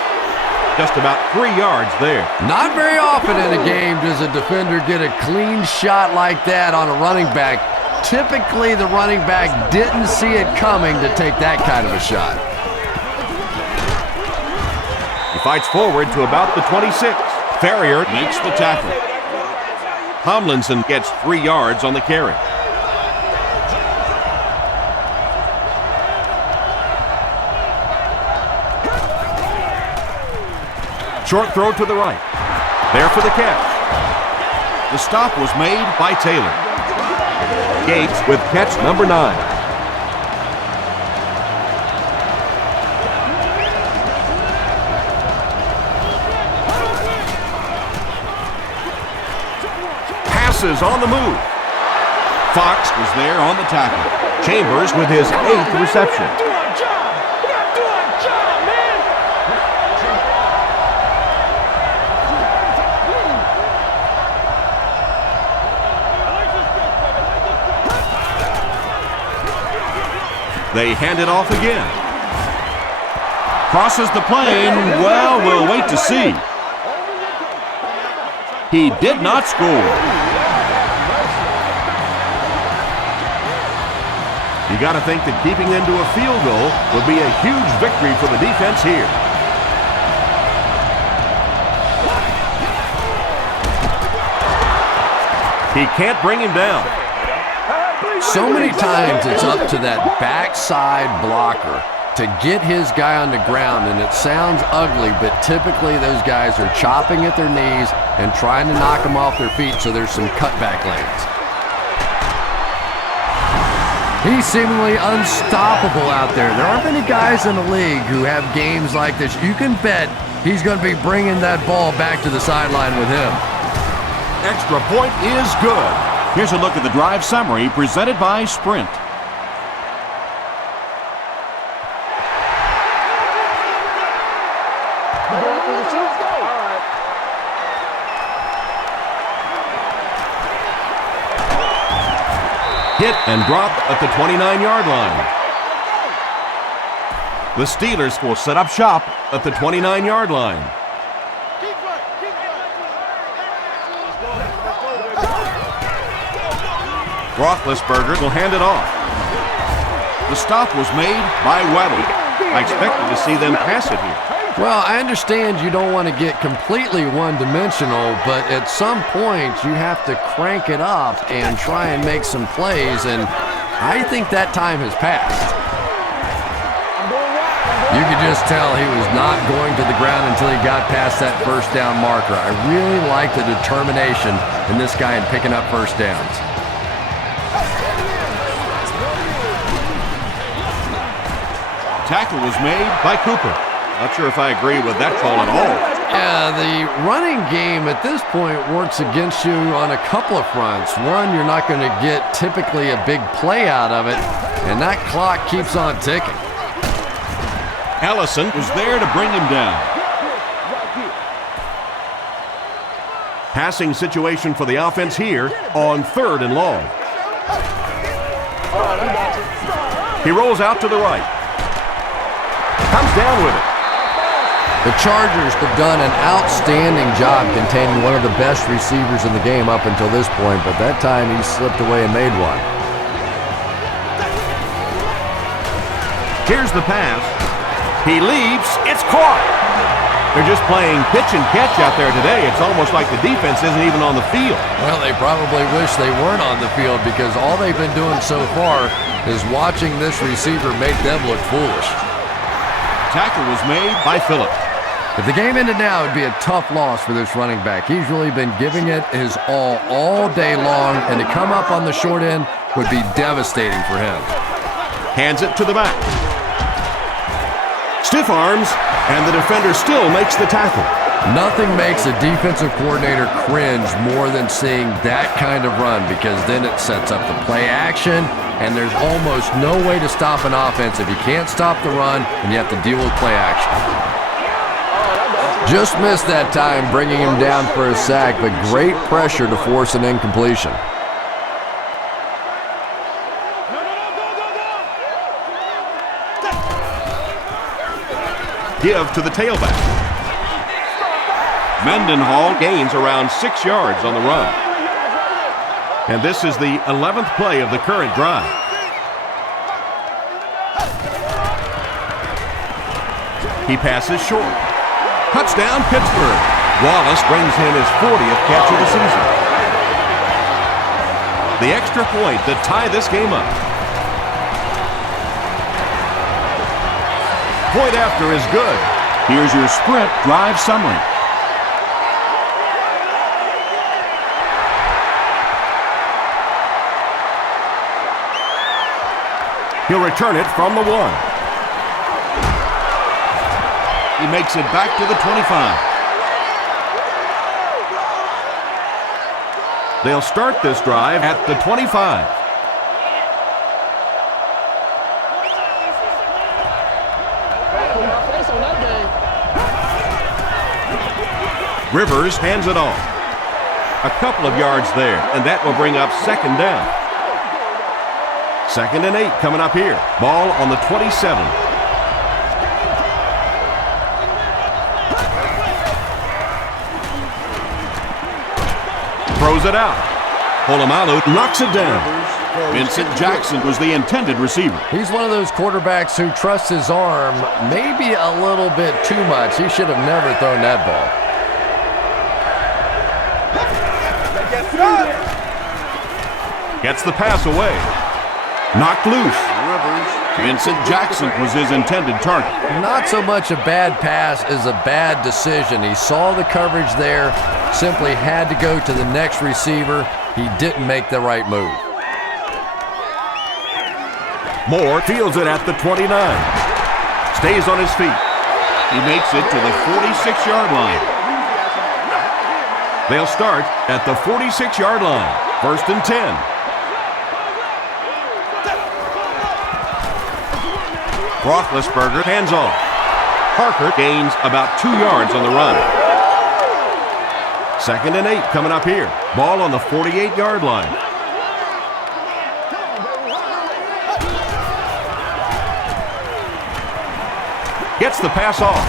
Just about 3 yards there. Not very often in a game does a defender get a clean shot like that on a running back. Typically, the running back didn't see it coming to take that kind of a shot. He fights forward to about the 26. Ferrier Makes the tackle. Tomlinson gets 3 yards on the carry. Short throw to the right. There for the catch. The stop was made by Taylor. Gates with catch number 9. Passes on the move. Fox was there on the tackle. Chambers with his 8th reception. They hand it off again. Crosses the plane. Well, we'll wait to see. He did not score. You got to think that keeping them to a field goal would be a huge victory for the defense here. He can't bring him down. So many times it's up to that backside blocker to get his guy on the ground, and it sounds ugly, but typically those guys are chopping at their knees and trying to knock them off their feet, so there's some cutback lanes. He's seemingly unstoppable out there. There aren't many guys in the league who have games like this. You can bet he's going to be bringing that ball back to the sideline with him. Extra point is good. Here's a look at the drive summary presented by Sprint. Hit and drop at the 29-yard line. The Steelers will set up shop at the 29-yard line. Roethlisberger will hand it off. The stop was made by Weddle. I expected to see them pass it here. Well, I understand you don't want to get completely one-dimensional, but at some point you have to crank it up and try and make some plays, and I think that time has passed. You could just tell he was not going to the ground until he got past that first down marker. I really like the determination in this guy in picking up first downs. Tackle was made by Cooper. Not sure if I agree with that call at all. Yeah, the running game at this point works against you on a couple of fronts. One, you're not going to get typically a big play out of it, and that clock keeps on ticking. Ellison was there to bring him down. Passing situation for the offense here on 3rd and long. He rolls out to the right. Comes down with it. The Chargers have done an outstanding job containing one of the best receivers in the game up until this point, but that time he slipped away and made one. Here's the pass. He leaps. It's caught. They're just playing pitch and catch out there today. It's almost like the defense isn't even on the field. Well, they probably wish they weren't on the field because all they've been doing so far is watching this receiver make them look foolish. Tackle was made by Phillips. If the game ended now, it would be a tough loss for this running back. He's really been giving it his all day long, and to come up on the short end would be devastating for him. Hands it to the back. Stiff arms, and the defender still makes the tackle. Nothing makes a defensive coordinator cringe more than seeing that kind of run, because then it sets up the play action, and there's almost no way to stop an offense if you can't stop the run and you have to deal with play action. Just missed that time, bringing him down for a sack, but great pressure to force an incompletion. Give to the tailback. Mendenhall gains around 6 yards on the run. And this is the 11th play of the current drive. He passes short. Touchdown, Pittsburgh. Wallace brings him his 40th catch of the season. The extra point to tie this game up. Point after is good. Here's your Sprint drive summary. He'll return it from the 1. He makes it back to the 25. They'll start this drive at the 25. Rivers hands it off. A couple of yards there, and that will bring up 2nd down. 2nd and 8 coming up here. Ball on the 27. throws it out. Polamalu knocks it down. Vincent Jackson was the intended receiver. He's one of those quarterbacks who trusts his arm maybe a little bit too much. He should have never thrown that ball. Gets the pass away. Knocked loose. Vincent Jackson was his intended target. Not so much a bad pass as a bad decision. He saw the coverage there, simply had to go to the next receiver. He didn't make the right move. Moore fields it at the 29. Stays on his feet. He makes it to the 46-yard line. They'll start at the 46-yard line. 1st and 10. Roethlisberger hands off. Parker gains about 2 yards on the run. 2nd and 8 coming up here. Ball on the 48-yard line. Gets the pass off.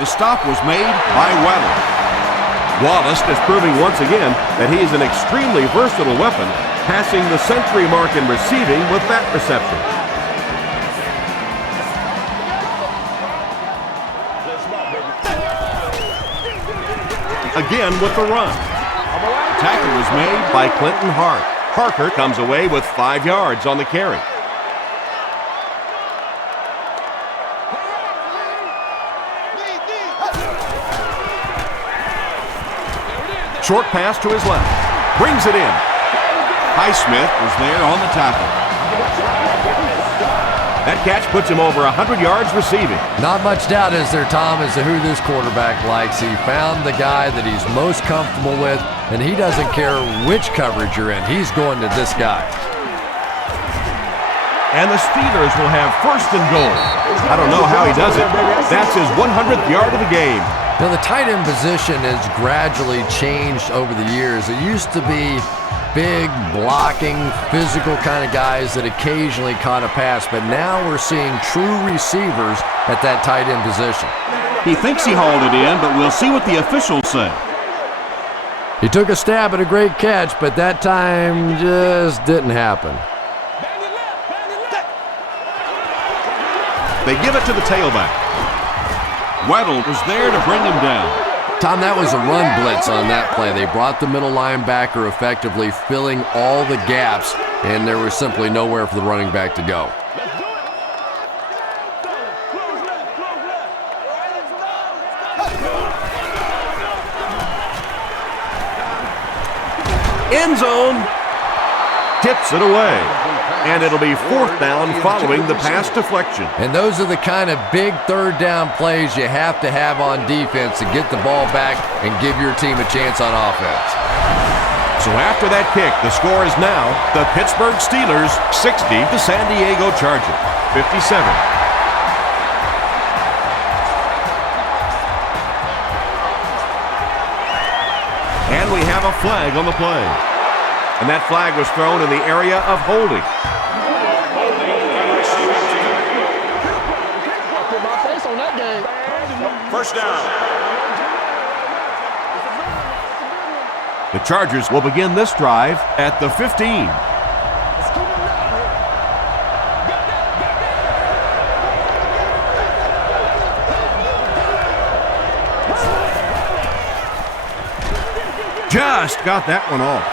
The stop was made by Waddle. Wallace is proving once again that he is an extremely versatile weapon, passing the century mark in receiving with that reception. Again with the run. Tackle was made by Clinton Hart. Parker comes away with 5 yards on the carry. Short pass to his left. Brings it in. Highsmith was there on the tackle. That catch puts him over 100 yards receiving. Not much doubt, is there, Tom, as to who this quarterback likes. He found the guy that he's most comfortable with, and he doesn't care which coverage you're in. He's going to this guy. And the Steelers will have 1st and goal. I don't know how he does it. That's his 100th yard of the game. Now, the tight end position has gradually changed over the years. It used to be big, blocking, physical kind of guys that occasionally caught a pass, but now we're seeing true receivers at that tight end position. He thinks he hauled it in, but we'll see what the officials say. He took a stab at a great catch, but that time just didn't happen. They give it to the tailback. Waddle was there to bring him down. Tom, that was a run blitz on that play. They brought the middle linebacker effectively filling all the gaps, and there was simply nowhere for the running back to go. End zone. Tips it away. And it'll be 4th down following the pass deflection. And those are the kind of big 3rd down plays you have to have on defense to get the ball back and give your team a chance on offense. So after that kick, the score is now the Pittsburgh Steelers 60, the San Diego Chargers 57. And we have a flag on the play. And that flag was thrown in the area of holding. First down. The Chargers will begin this drive at the 15. Just got that one off.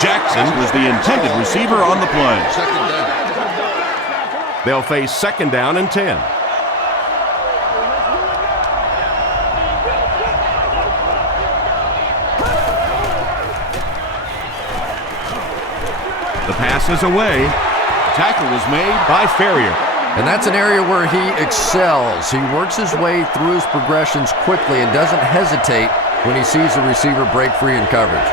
Jackson was the intended receiver on the play. They'll face 2nd down and 10. The pass is away. Tackle was made By Ferrier. And that's an area where he excels. He works his way through his progressions quickly and doesn't hesitate when he sees the receiver break free in coverage.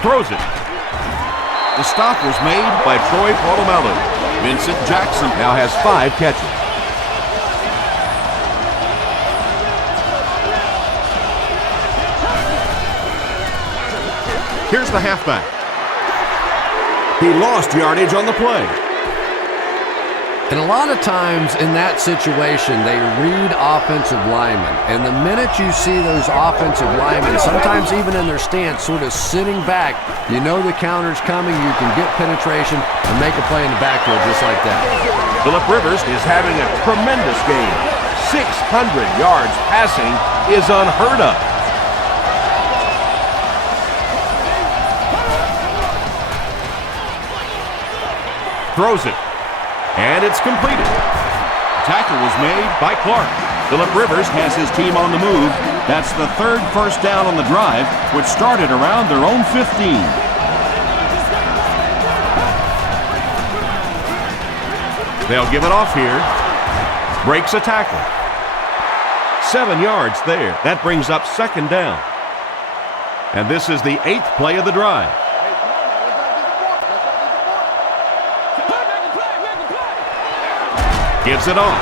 Throws it. The stop was made by Troy Polamalu. Vincent Jackson Now has 5 catches. Here's the halfback. He lost yardage on the play. And a lot of times in that situation, they read offensive linemen. And the minute you see those offensive linemen, sometimes even in their stance, sort of sitting back, you know the counter's coming, you can get penetration and make a play in the backfield just like that. Phillip Rivers is having a tremendous game. 600 yards passing is unheard of. Throws it. And it's completed. Tackle was made by Clark. Phillip Rivers Has his team on the move. That's the third first down on the drive, which started around their own 15. They'll give it off here. Breaks a tackle. 7 yards there. That brings up second down. And this is the 8th play of the drive. Gives it off.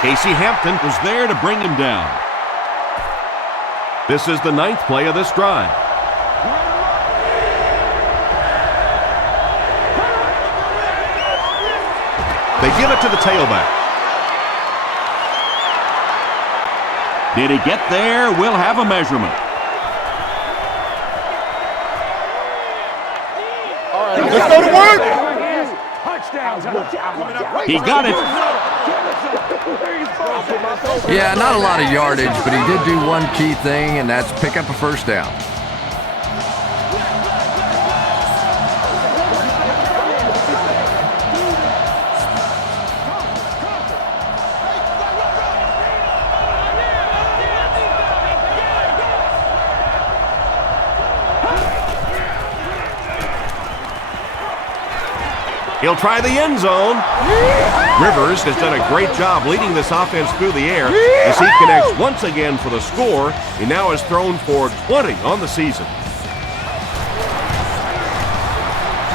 Casey Hampton Was there to bring him down. This is the 9th play of this drive. They give it to the tailback. Did he get there? We'll have a measurement. Let's go to work. He got it. Yeah, not a lot of yardage, but he did do one key thing, and that's pick up a first down. He'll try the end zone. Rivers has done a great job leading this offense through the air as he connects once again for the score. He now has thrown for 20 on the season.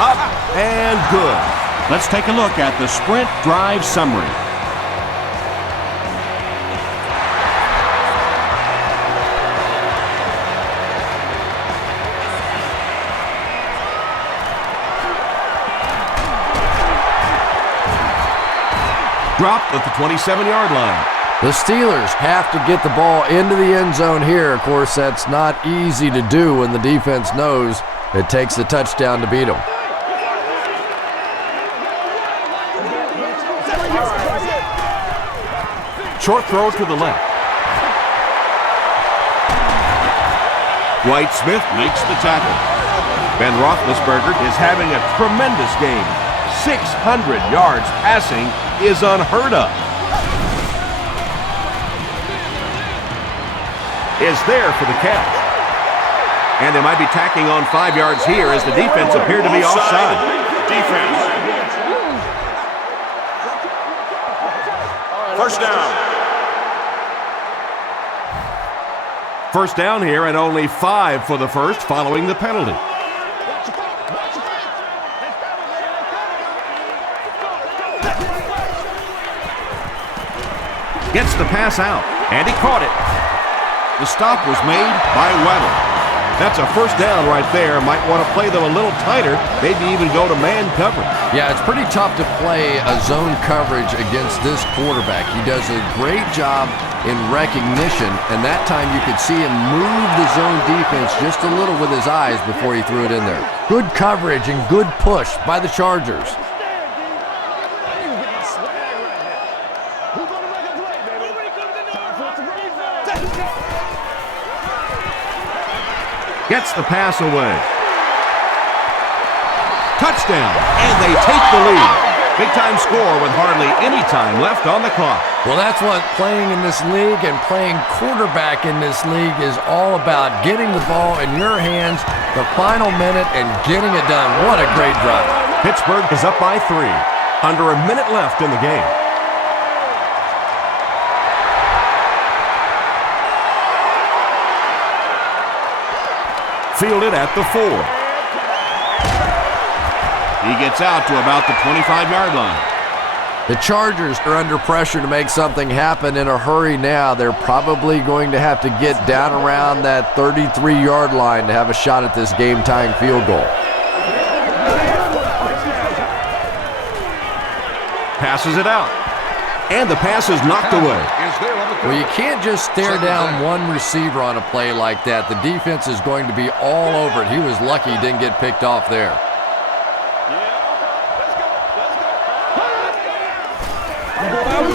Up and good. Let's take a look at the sprint drive summary. Dropped at the 27-yard line. The Steelers have to get the ball into the end zone here. Of course, that's not easy to do when the defense knows it takes the touchdown to beat them. Short throw to the left. Dwight Smith makes the tackle. Ben Roethlisberger is having a tremendous game. 600 yards passing is unheard of. Is there for the catch. And they might be tacking on 5 yards here as the defense appeared to be offside. Defense. First down. First down here and only 5 for the first following the penalty. Gets the pass out, and he caught it. The stop was made by Weddle. That's a first down right there. Might want to play them a little tighter, maybe even go to man coverage. Yeah, it's pretty tough to play a zone coverage against this quarterback. He does a great job in recognition, and that time you could see him move the zone defense just a little with his eyes before he threw it in there. Good coverage and good push by the Chargers. Gets the pass away. Touchdown, and they take the lead. Big-time score with hardly any time left on the clock. Well, that's what playing in this league and playing quarterback in this league is all about, getting the ball in your hands the final minute and getting it done. What a great drive. Pittsburgh is up by 3. Under a minute left in the game. Fielded at the 4. He gets out to about the 25-yard line. The Chargers are under pressure to make something happen in a hurry now. They're probably going to have to get down around that 33-yard line to have a shot at this game-tying field goal. passes it out. And the pass is knocked away. Well, you can't just stare down one receiver on a play like that. The defense is going to be all over it. He was lucky he didn't get picked off there.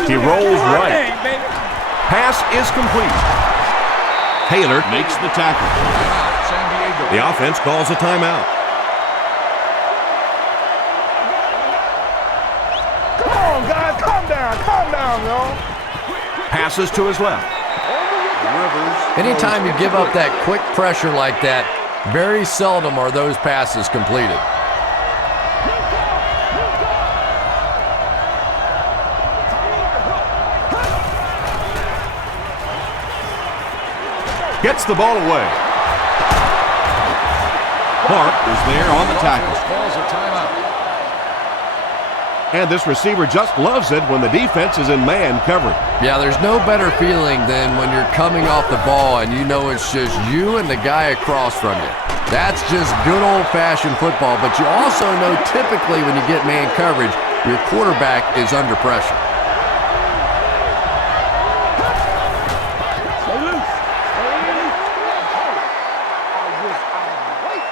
He rolls right. Pass is complete. Taylor Makes the tackle. The offense calls a timeout. Come on, guys, calm down, y'all. Passes to his left. Anytime you give up that quick pressure like that, very seldom are those passes completed. Gets the ball away. Clark is there on the tackle. Calls a timeout. And this receiver just loves it when the defense is in man coverage. Yeah, there's no better feeling than when you're coming off the ball and you know it's just you and the guy across from you. That's just good old-fashioned football, but you also know typically when you get man coverage, your quarterback is under pressure.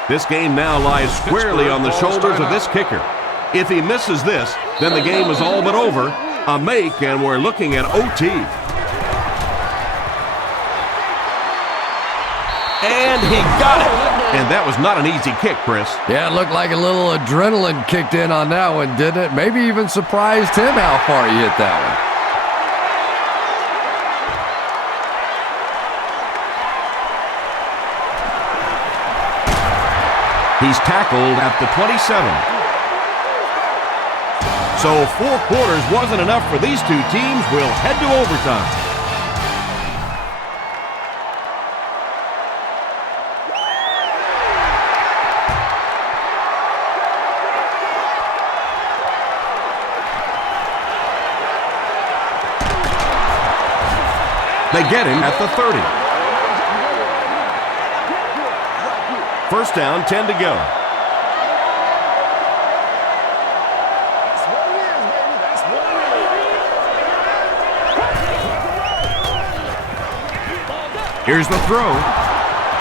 This game now lies squarely on the shoulders of this kicker. If he misses this, then the game is all but over. A make, and we're looking at OT. And he got it. And that was not an easy kick, Chris. Yeah, it looked like a little adrenaline kicked in on that one, didn't it? Maybe even surprised him how far he hit that one. He's tackled at the 27. So 4 quarters wasn't enough for these two teams. We'll head to overtime. They get him at the 30. First down, 10 to go. Here's the throw.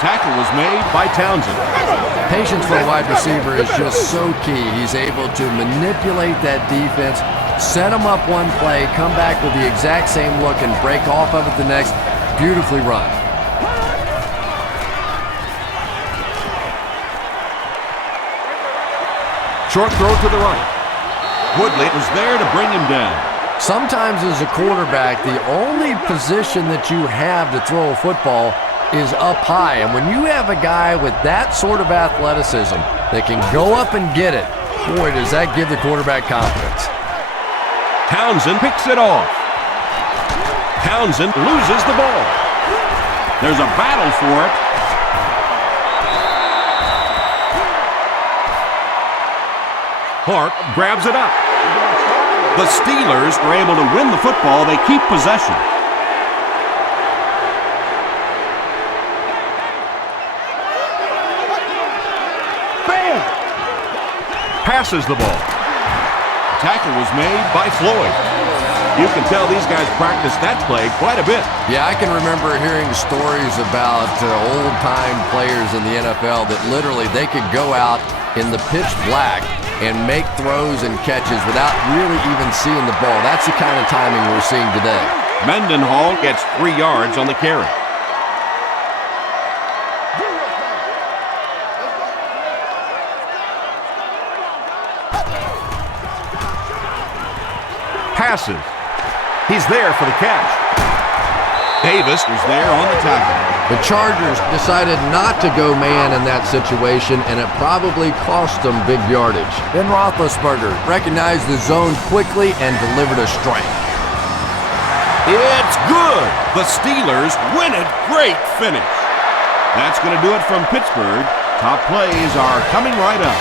Tackle was made by Townsend. Patience for a wide receiver is just so key. He's able to manipulate that defense, set them up one play, come back with the exact same look, and break off of it the next. Beautifully run. Short throw to the right. Woodley was there to bring him down. Sometimes as a quarterback, the only position that you have to throw a football is up high. And when you have a guy with that sort of athleticism that can go up and get it, boy, does that give the quarterback confidence. Townsend picks it off. Townsend loses the ball. There's a battle for it. Clark grabs it up. The Steelers are able to win the football. They keep possession. Bam! Passes the ball. Tackle was made by Floyd. You can tell these guys practice that play quite a bit. Yeah, I can remember hearing stories about old-time players in the NFL that literally they could go out in the pitch black and make throws and catches without really even seeing the ball. That's the kind of timing we're seeing today. Mendenhall gets 3 yards on the carry. Passes. He's there for the catch. Davis is there on the tackle. The Chargers decided not to go man in that situation, and it probably cost them big yardage. Ben Roethlisberger recognized the zone quickly and delivered a strike. It's good. The Steelers win it. Great finish. That's going to do it from Pittsburgh. Top plays are coming right up.